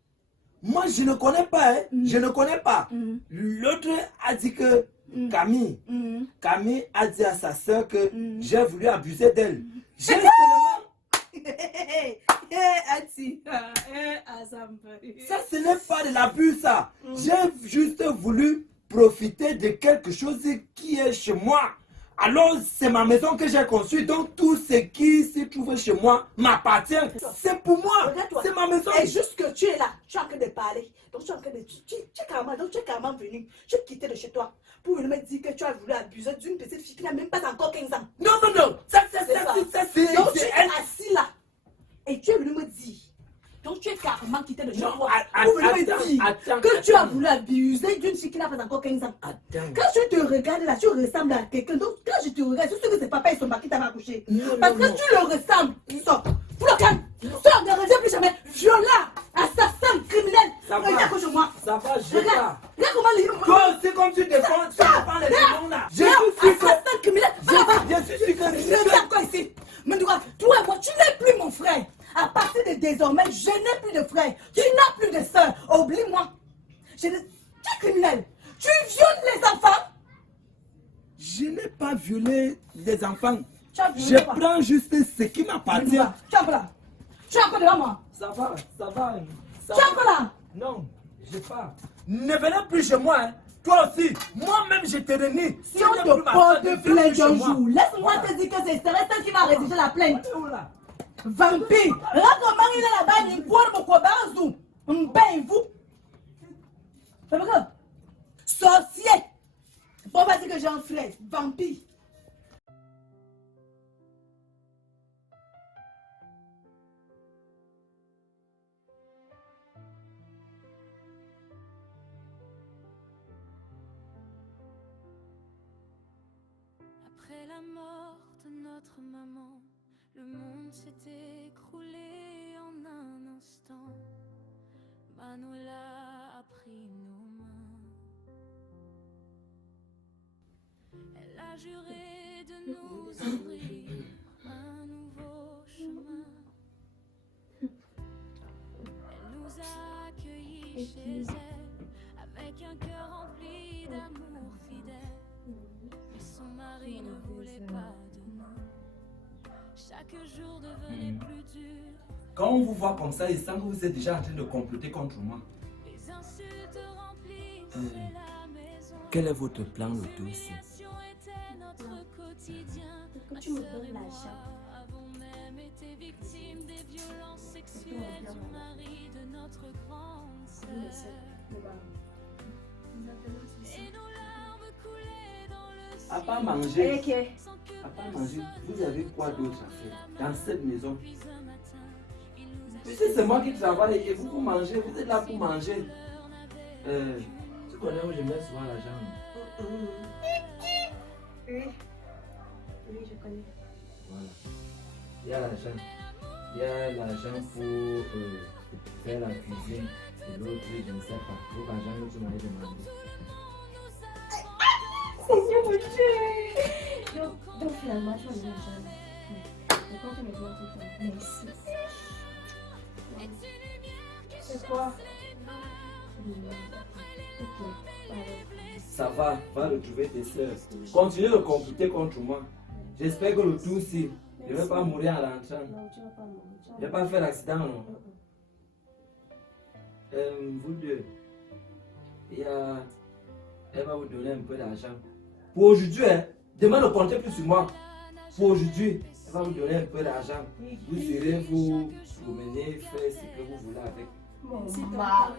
Moi, je ne connais pas. Hein. Je ne connais pas. L'autre a dit que Camille a dit à sa soeur que j'ai voulu abuser d'elle. J'ai seulement... Ça, ce n'est pas de l'abus, ça. J'ai juste voulu profiter de quelque chose qui est chez moi. Alors, c'est ma maison que j'ai construite, donc tout ce qui se trouve chez moi m'appartient. C'est pour moi, c'est ma maison. Et juste que tu es là, tu es en train de parler. Donc, tu es en train de... Tu es carrément venu. Tu es quitté de chez toi pour venir me dire que tu as voulu abuser d'une petite fille qui n'a même pas encore 15 ans. Non, non, non. Ça, c'est... Donc, tu es assis là. Et tu es venu me dire... Donc tu es carrément quitté de chez toi pour venir me dire que tu as voulu abuser d'une fille qui n'a pas encore 15 ans. Quand je te regarde là, tu ressembles à quelqu'un. Donc quand je te regarde, je suis sûr que c'est papa et son mari qui t'avait accouché. Parce que tu le ressembles. Sors. Pour le calme. Sors, ne reviens plus jamais. Violent, assassin, criminel. Regarde chez moi. Ça va, je regarde. Regarde comment les... Toi aussi, comme tu défends les démons là. Je suis sûr que... Assassin, criminel. Je suis sûr que... Regarde quoi ici. Mais toi et moi, tu n'es plus mon frère. À partir de désormais, je n'ai plus de frère. Tu n'as plus de soeur. Oublie-moi. Tu es criminel. Tu violes les enfants. Je n'ai pas violé les enfants. Je prends juste ce qui m'appartient. Tu es encore là. Tu es encore devant moi. Ça va, ça va. Tu es encore là. Non, je pars. Ne venez plus chez moi. Hein. Toi aussi. Moi-même, je te renie. Si on te porte plainte un jour, laisse-moi te dire que c'est Célestin qui va rédiger la plainte. Vampire, comment il est là-bas, il boit mon cobazo. vous. Sorcier. Bon, vas-y que j'ai un frère. Vampire. Après la mort de notre maman, le monde s'est écroulé en un instant. Manuela a pris nos mains. Elle a juré de nous ouvrir un nouveau chemin. Elle nous a accueillis chez elle avec un cœur rempli d'amour fidèle. Mais son mari ne voulait pas de nous. Chaque jour devenait plus dur Quand on vous voit comme ça, il sent que vous êtes déjà en train de comploter contre moi. Quel est votre plan le tout ici? Que tu me donnes l'argent. C'est tout mon plan. Oui, mais c'est le bar. À part manger, Ok. à part manger, vous avez quoi d'autre à faire dans cette maison? Tu sais, c'est moi qui travaille et vous mangez, vous êtes là pour manger. Tu connais où je mets souvent l'argent? Oui. Oui, je connais. Voilà. Il y a l'argent. Il y a l'argent pour faire la cuisine et l'autre, je ne sais pas. L'autre argent que tu m'avais demandé. Seigneur mon Dieu. Donc finalement, tu m'as dit l'argent. Je compte maintenant tout faire. Merci. C'est quoi? Ok. Ça va retrouver tes soeurs. Continue de comploter contre moi. J'espère que le tout aussi, je ne vais pas mourir en rentrant. Non, tu vas pas mourir. Je ne vais pas faire l'accident, non? Vous deux, elle va vous donner un peu d'argent. Pour aujourd'hui, hein, demain ne comptez plus sur moi. Pour aujourd'hui, elle va vous donner un peu d'argent. Vous irez vous promener, faire ce que vous voulez avec. Mon mari.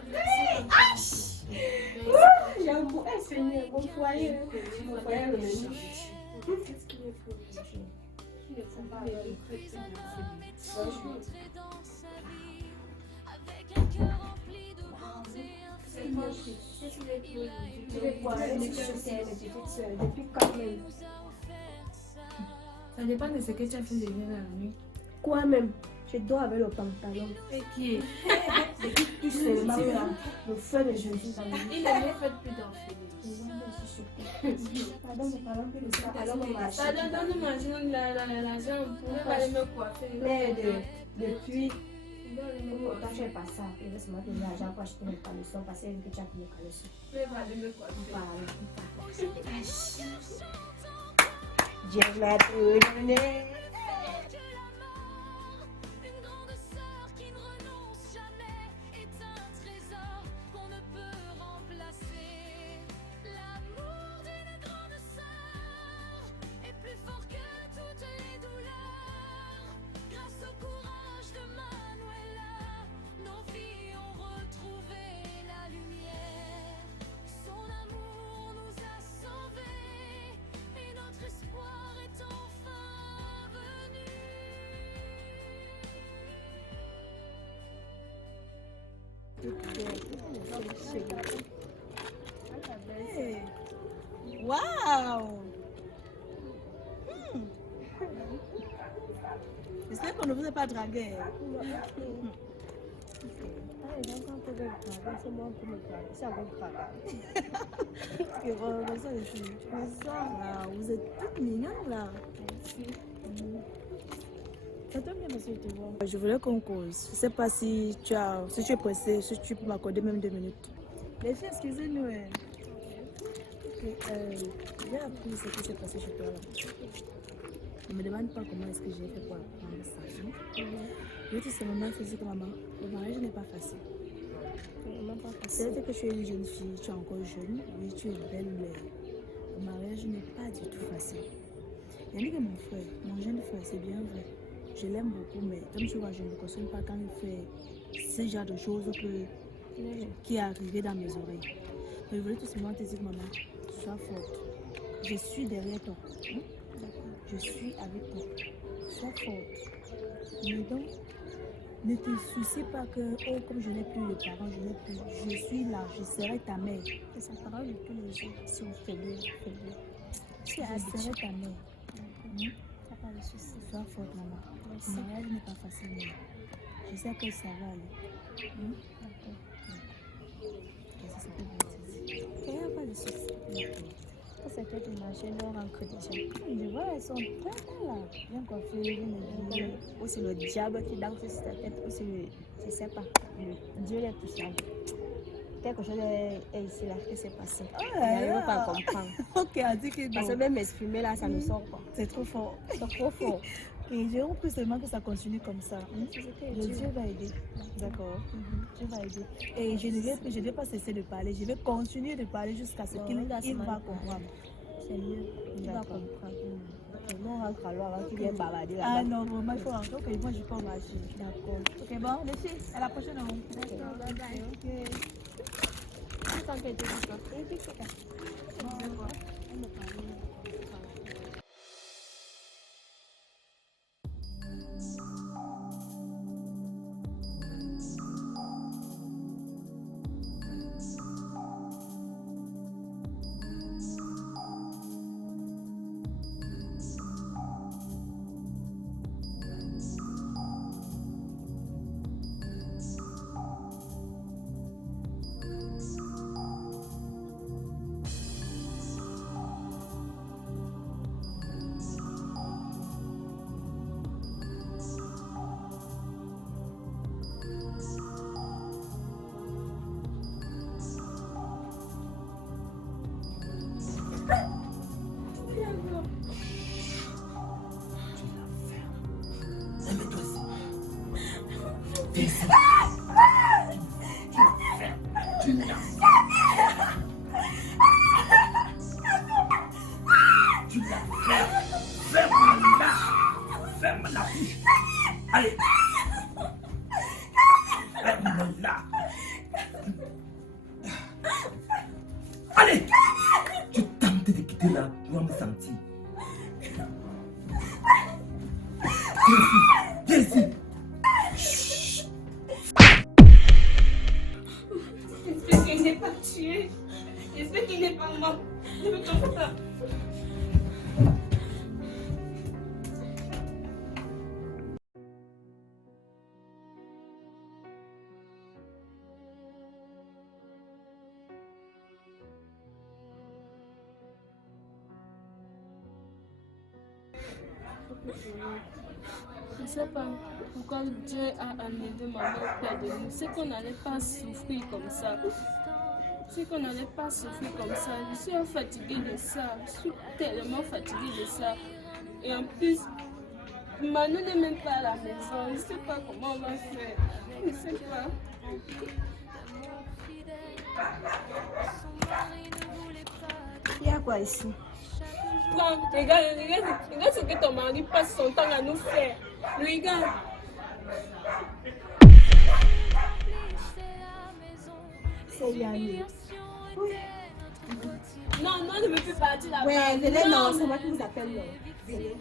J'ai un beau Seigneur, mon foyer. Mon foyer est revenu. Qu'est-ce qu'il est pour aujourd'hui? Il est sympa avec le chrétien. Je vais voir les petites chaussettes, les petites soeurs. Depuis quand même? Ça dépend de ce que tu as fait de bien dans la nuit. Quoi même? Je dors avec le pantalon. Et qui est? Depuis tout seulement là, le feu de Jésus dans le lit. Il a mieux fait plus d'enfants. Pardon, ne parlons plus de ça. Alors, on marche. Pardon, donne-moi l'argent. Vous pouvez pas aller me coiffer. Mais depuis, quand tu es pas ça, il reste moi de l'argent pour acheter mes caleçons parce que tu as pris mes caleçons. Vous pouvez pas aller me coiffer. Dieu l'a donné. Waouh! J'espère qu'on ne vous a pas dragué. Vous êtes toute mignonne là. Je voulais qu'on cause. Je ne sais pas si tu es pressé, si tu peux m'accorder même 2 minutes. Les filles, excusez-nous. J'ai appris ce qui s'est passé chez toi là. Ne me demande pas comment est-ce que j'ai fait pour apprendre ça. Je te simplement dire que maman, le mariage n'est pas facile. C'est que tu es une jeune fille, tu es encore jeune, oui, tu es belle, mais le mariage n'est pas du tout facile. Il y a mon frère, mon jeune frère, c'est bien vrai. Je l'aime beaucoup, mais comme tu vois, je ne le consomme pas quand il fait ce genre de choses qui est arrivé dans mes oreilles. Donc, je voulais tout simplement te dire, maman, sois forte. Je suis derrière toi. Hein? Je suis avec toi. Sois forte. Mais donc, ne te soucie pas que, oh, comme je n'ai plus de parents, je suis là, je serai ta mère. C'est sa parole de tous les jours. Si on fait bien, je serai ta mère. Pas de soucis. Sois forte, maman. Le mariage n'est pas facile, mais je sais que ça va aller. D'accord. Qu'est-ce que ça peut vous dire? Il n'y a pas de soucis. C'est que tu marches leur encre déjà. Je vois, elles sont très belles là. Bien coiffées, bien habillées. Ou c'est le diable qui danse sur ta tête, ou c'est le. Je sais pas. Dieu les touche. Quelque chose est ici là, qu'est-ce qui s'est passé? Je n'arrive pas à comprendre. Ok, on dit que Parce que même m'exprimer là, ça ne sort pas. c'est trop fort. C'est trop fort. Et j'ai compris seulement que ça continue comme ça. Dieu va aider. D'accord. Dieu va aider. Et je ne vais pas cesser de parler. Je vais continuer de parler jusqu'à ce qu'il va comprendre. C'est mieux. Il va comprendre. Nous, on rentre alors avant qu'il vienne bavarder. Ah non, vraiment, il faut rentrer. Ok, moi, je peux marcher. D'accord. Ok, bon, les filles, à la prochaine. D'accord, bye bye. Ok. T'inquiète pas. Ferme la bouche. Allez. Ferme-la. Allez. Tu tentes de quitter là, tu vas me sentir. Viens ici. Chut. J'espère qu'il n'est pas tué. J'espère qu'il n'est pas mort. Je veux comme ça. Je ne sais pas pourquoi Dieu a enlevé maman auprès de nous. C'est qu'on n'allait pas souffrir comme ça. C'est qu'on n'allait pas souffrir comme ça. Je suis fatiguée de ça. Je suis tellement fatiguée de ça. Et en plus, Manu n'est même pas à la maison. Je ne sais pas comment on va faire. Je ne sais pas. Il y a quoi ici? Prends, regarde ce que ton mari passe son temps à nous faire. Regarde. C'est Yannick. Non, non, je ne veux plus partir là-bas. Ouais, venez, non, c'est moi qui vous appelle, non. Venez.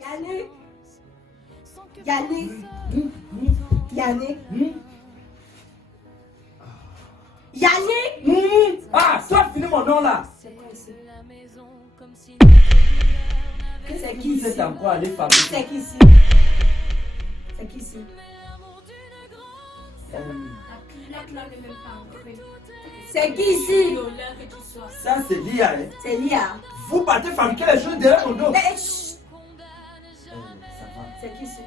Yannick. Yannick. Yannick. Yannick. Ah, ça fini mon nom là. C'est quoi ici? C'est qui c'est encore aller fabriquer? C'est qui ici? C'est qui ici? La classe n'est même pas entrée. C'est qui ici? L'honneur que tu sois. Ça c'est Lia. Hein. C'est Lia. Vous partez fabriquer les choses derrière mon dos. Mais chut. Ça va. C'est qui ici?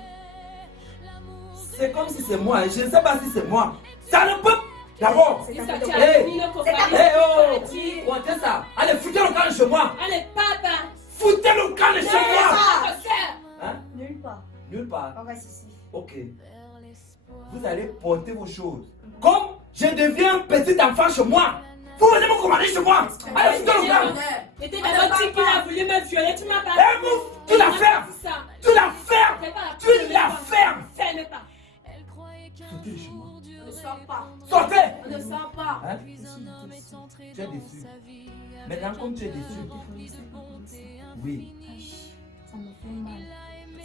C'est comme si c'est moi. Je ne sais pas si c'est moi. Ça ne peut. D'abord. C'est Ça, ta tu fête. as Hey. fini le C'est ta copain. fête. Hey oh. Comptez ça. Allez, foutez le camp de chez moi. Allez, papa. Foutez le camp de chez moi. Ta soeur. Hein? Nulle part. Nulle part. On reste ici. Ok. Vous allez porter vos choses. Comme je deviens petit enfant chez moi. Vous venez me commander chez moi. Allez, foutez le camp. Et t'es d'abord dit qu'il a voulu me violer. Tu m'as pas Eh, mouf. Tu la fermes. Tu la fermes. Tu la fermes. Ferme pas. Sortez de chez moi. On ne sort pas. Sortez. On ne sort pas. Hein? Tu es déçu. Maintenant, comme tu es déçu, oui, Ça me fait mal.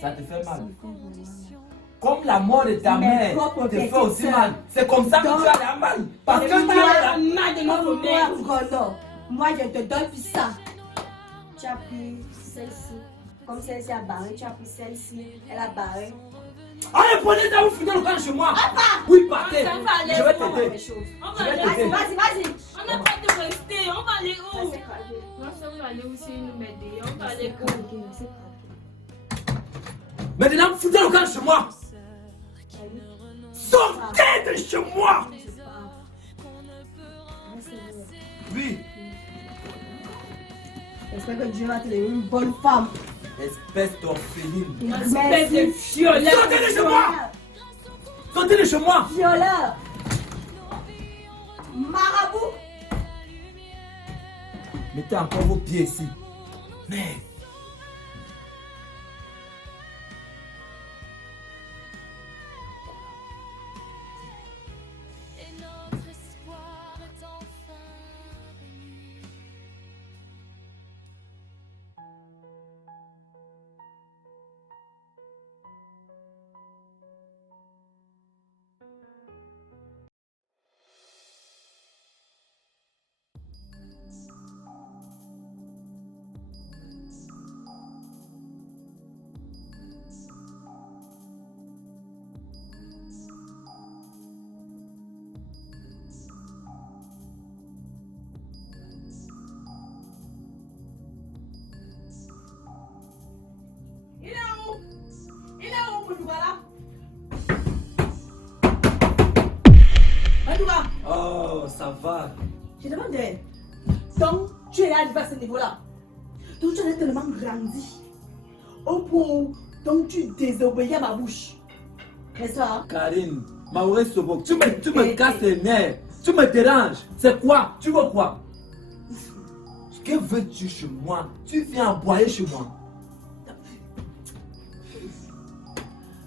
ça te fait mal. Ça me fait vraiment mal. Comme la mort de ta Mes mère propres te fait petites aussi sœurs. mal. C'est comme ça que Donc, tu as la mal. Parce que je tu as la... Mal de notre Moi, mère. Gono, moi je te donne plus ça. Tu as pris celle-ci. Comme celle-ci a barré, tu as pris celle-ci. Elle a barré. Allez, prenez ça, vous foutez le camp chez moi. Oui, partez. Ça va aller. Je vais On va t'aider. les choses. On Je va vais aller. t'aider. Vas-y. On n'a pas de rester. On va aller Ça où? s'est craqué. Ma soeur va aller aussi nous m'aider. On va Ça aller s'est où? craqué. Ça s'est craqué. Maintenant, foutez le camp chez moi. Sortez de chez moi. C'est pas grave. Reste là. Oui. J'espère que Dieu va te donner une bonne femme. Espèce d'orpheline. Espèce de violeur. Sortez de chez moi! Sortez de chez moi! Violeur. Marabout. Mettez encore vos pieds ici. Mais... Et notre espoir est enfin venu. Il est où? Il est où, Madouba? Madouba, Oh, ça va. je demandais. Donc, tu es arrivé à ce niveau-là. Donc, tu as tellement grandi. Au point où donc, tu désobéis à ma bouche. N'est-ce pas? Karine, Mauré Sobok, tu me casses les nerfs. Tu me déranges. C'est quoi? Tu veux quoi? Que veux-tu chez moi? Tu viens aboyer chez moi.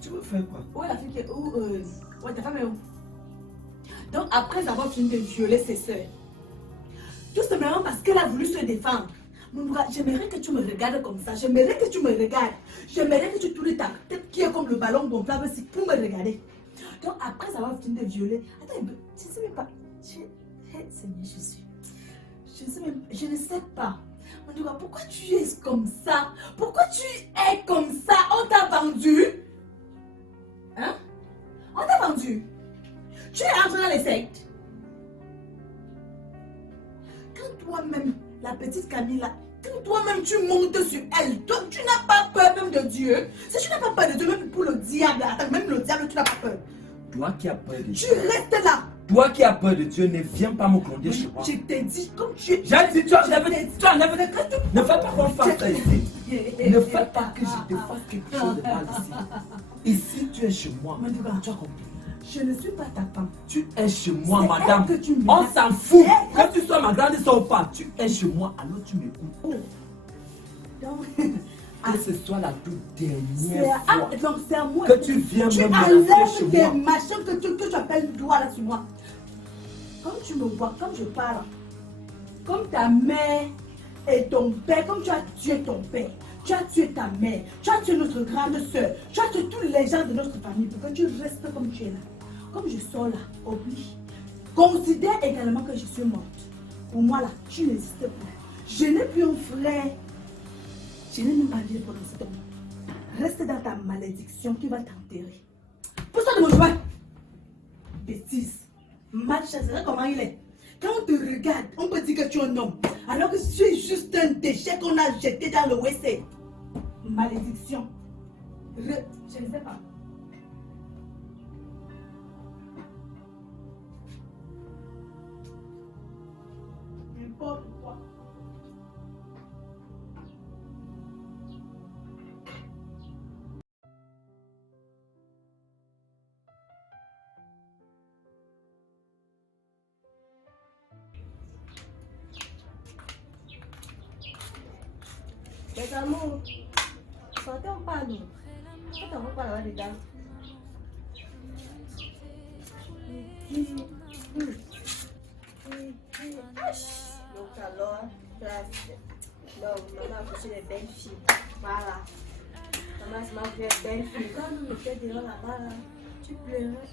Tu veux faire quoi? Où est la fille qui est où? Ouais, ta femme est où? Donc, après avoir fini de violer ses soeurs, tout simplement parce qu'elle a voulu se défendre. Mon gars, j'aimerais que tu me regardes comme ça. J'aimerais que tu me regardes. J'aimerais que tu tournes ta tête qui est comme le ballon gonflable ici pour me regarder. Donc, après avoir fini de violer, attends un peu, je ne sais même pas. Seigneur Jésus. Je ne sais pas. Mon gars, pourquoi tu es comme ça? Pourquoi tu es comme ça? On t'a vendu? Hein? On t'a vendu? Tu es entré dans les sectes? Quand toi-même, la petite Camille là, quand toi-même tu montes sur elle, toi, tu n'as pas peur même de Dieu. Si tu n'as pas peur de Dieu, même pour le diable, attends, même le diable, tu n'as pas peur. Toi qui as peur de Dieu. Tu restes là. Toi qui as peur de Dieu, ne viens pas me gronder chez moi. Je t'ai dit, comme tu es. J'ai dit, tu enlèves. Ne fais pas qu'on fasse ça ici. Ne fais pas que je te fasse quelque chose de mal ici. Ici, tu es chez moi. Mandouba, Tu as compris? je ne suis pas ta femme. Tu es chez moi, C'est madame. elle que tu On mérites. s'en fout. C'est elle. Que tu sois ma grande soeur ou pas, tu es chez moi, alors tu m'écoutes. Oh. Donc, Que ce soit la toute c'est dernière à, fois donc c'est à moi. que tu viens Tu me menacer chez enlèves tes moi. machins que tu appelles doigts là sur moi. Quand tu me vois, quand je parle, comme ta mère et ton père, comme tu as tué ton père, tu as tué ta mère, tu as tué notre grande soeur, tu as tué tous les gens de notre famille pour que tu restes comme tu es là. Comme je sors là, oublie. Considère également que je suis morte. Pour moi là, tu n'existes plus. Je n'ai plus un frère. Je n'ai même pas vie pour ton nom. Reste dans ta malédiction qui va t'enterrer. Pousse-toi de mon chemin. Bêtise. Malchanceux, comment il est. Quand on te regarde, on peut dire que tu es un homme. Alors que tu es juste un déchet qu'on a jeté dans le WC. Malédiction. Je ne sais pas. N'importe quoi. Les amours, sortez on parle. Quand on parle là-dedans. Donc alors, non, maman a couché les belles filles. Voilà. Maman m'a fait belles filles. Quand nous étions dehors là-bas, là, tu pleurais.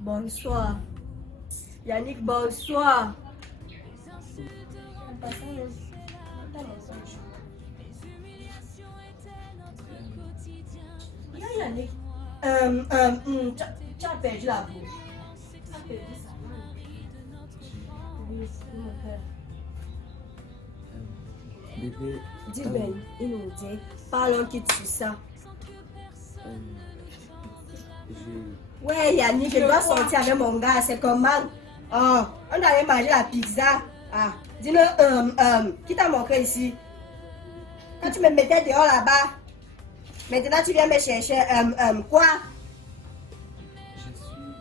Bonsoir. Yannick, bonsoir. Yannick, tu as perdu la bouche. Tu as perdu ça. Oui, mon père. Bébé. Dis Ben, il nous dit, parlons quitte sur ça. Ouais, Yannick, je dois sortir avec mon gars, c'est comment? Oh, on allait manger la pizza. Ah, dis-le, qui t'a montré ici? Quand tu me mettais dehors là-bas, maintenant tu viens me chercher, quoi? Je suis désolé.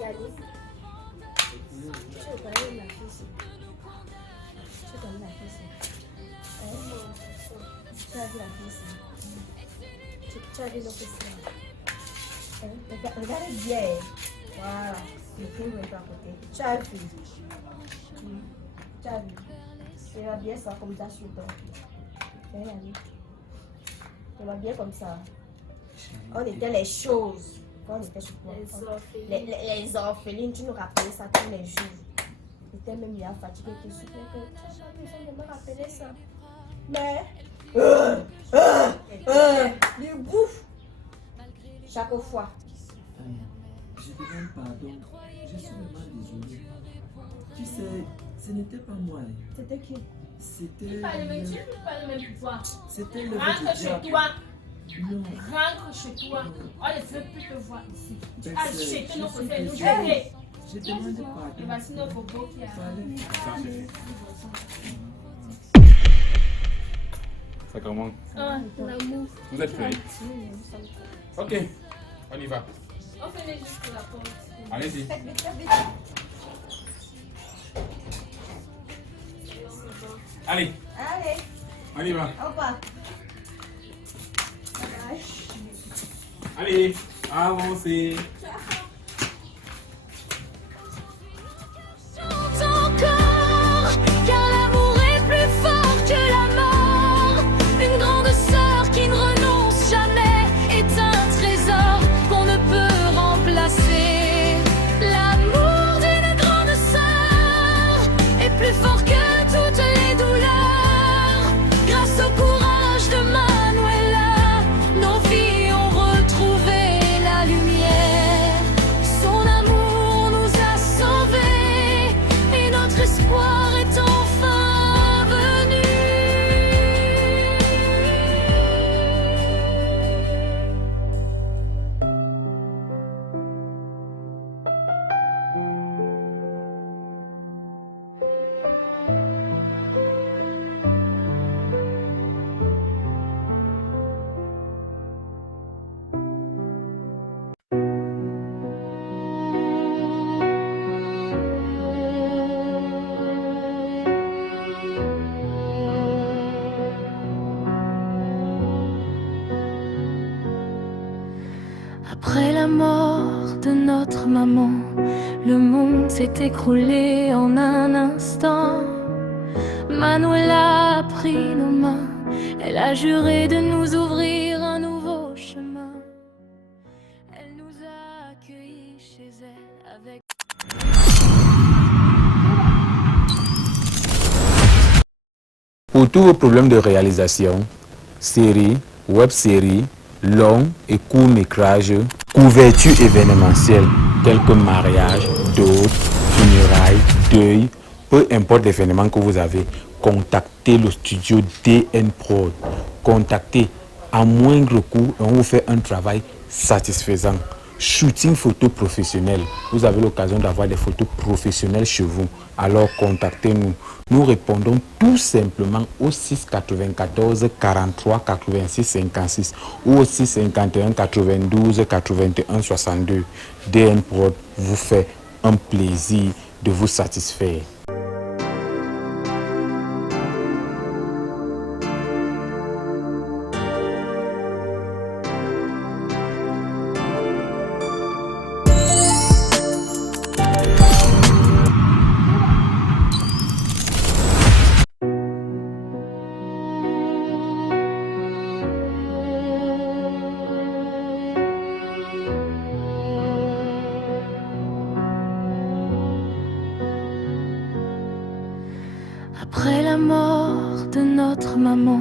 Yannick, tu connais la fille ici. Tu connais la fille ici. Tu as vu la fille ici. Tu as vu l'autre ici. Regarde bien. Voilà. Le film est à côté. Tu as vu. Tu as vu. Tu vas bien ça comme ça sur toi. Tu vas bien comme ça. On était les choses. Quand on était chez toi. Les orphelines, tu nous rappelais ça tous les jours. J'étais même bien fatiguée que tu as besoin de me rappeler ça. Mais. Du bouffe. Chaque fois. Je demande pardon. Je suis vraiment désolé. Tu sais, ce n'était pas moi. C'était qui? C'était. C'était le Rentre chez toi. Non. Rentre chez toi. On ne veut plus te voir ici. Tu as Personne. jeté nos Je suis côtés, nous désolé. jeter. Je demande Et pardon. voici nos bobos qui arrivent. Ça commence. Ah, l'amour. Vous êtes prêts? Ok, on y va. On fait juste la porte. Allez-y. Allez, Allez, on y va. au revoir. Allez, avancez. Encore, car l'amour est plus fort que la mort. Une grande sœur qui ne renonce jamais est un trésor qu'on ne peut remplacer. L'amour d'une grande sœur est plus fort que toutes les douleurs. Grâce au courage de Manuela, nos filles ont retrouvé la lumière. Son amour nous a sauvés et notre espoir est enfin venu. Après la mort de notre maman, le monde s'est écroulé en un instant. Manuela a pris nos mains, elle a juré de nous ouvrir un nouveau chemin. Elle nous a accueillis chez elle avec... Pour tous vos problèmes de réalisation, séries, web-séries, longs et courts métrages, couverture événementielle tels que mariage, dot, funérailles, deuil, peu importe l'événement que vous avez, contactez le studio DN Prod. Contactez à moindre coût et on vous fait un travail satisfaisant. Shooting photo professionnel. Vous avez l'occasion d'avoir des photos professionnelles chez vous. Alors contactez-nous. Nous répondons tout simplement au 6 94 43 86 56 ou au 6 51 92 81 62. DN Prod vous fait un plaisir de vous satisfaire. Après la mort de notre maman,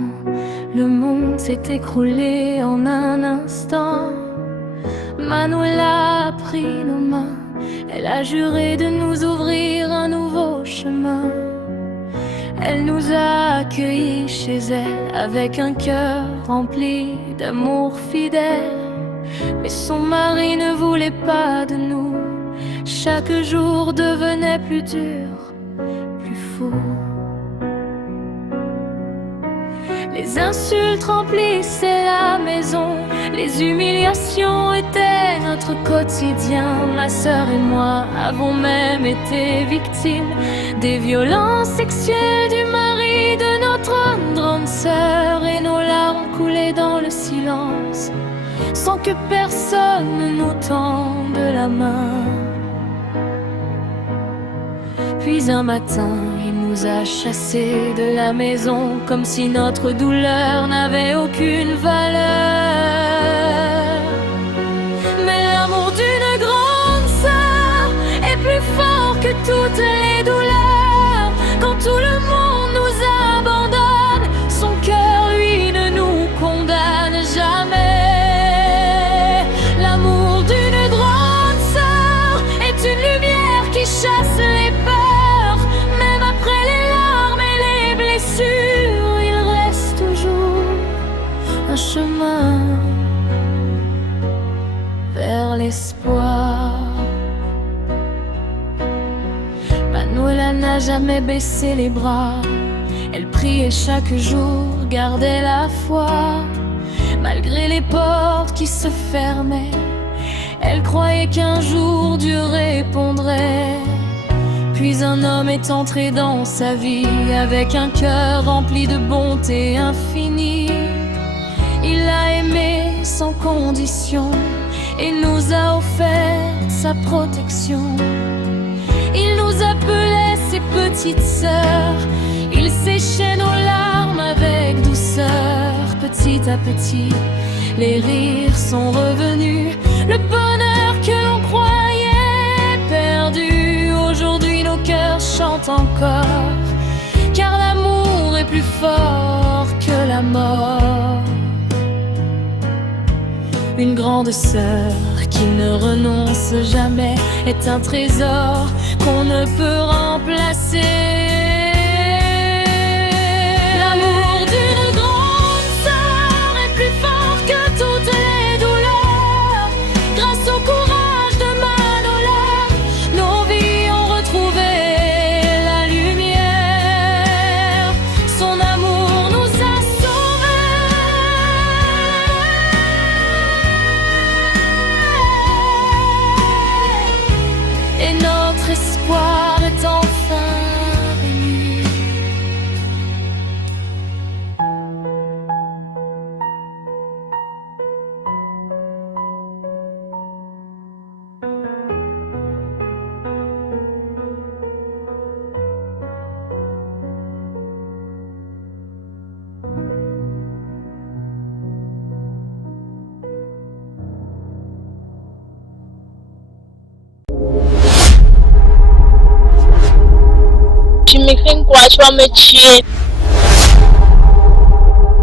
le monde s'est écroulé en un instant. Manuela a pris nos mains, Elle a juré de nous ouvrir un nouveau chemin. Elle nous a accueillis chez elle avec un cœur rempli d'amour fidèle. Mais son mari ne voulait pas de nous. Chaque jour devenait plus dur, plus fou. Les insultes remplissaient la maison, les humiliations étaient notre quotidien. Ma sœur et moi avons même été victimes des violences sexuelles du mari de notre grande sœur. Et nos larmes coulaient dans le silence, sans que personne ne nous tende la main. Puis un matin, il nous a chassés de la maison, comme si notre douleur n'avait aucune valeur. Mais l'amour d'une grande sœur est plus fort que toutes les douleurs. Quand tout le monde nous abandonne, son cœur, lui, ne nous condamne jamais. L'amour d'une grande sœur est une lumière qui chasse les peurs. Un chemin vers l'espoir. Manuela n'a jamais baissé les bras. Elle priait chaque jour, gardait la foi. Malgré les portes qui se fermaient, elle croyait qu'un jour Dieu répondrait. Puis un homme est entré dans sa vie avec un cœur rempli de bonté infinie. Il a aimé sans condition et nous a offert sa protection. Il nous appelait ses petites sœurs. Il séchait nos larmes avec douceur. Petit à petit, les rires sont revenus. Le bonheur que l'on croyait perdu, aujourd'hui nos cœurs chantent encore. Car l'amour est plus fort que la mort. Une grande sœur qui ne renonce jamais est un trésor qu'on ne peut remplacer. L'amour d'une grande sœur est plus fort que toutes les douleurs. Grâce au courage de Manola, nos vies ont retrouvé la lumière. Son amour nous a et notre espoir est enfin venu. Tu m'écris quoi? Tu vas me tuer.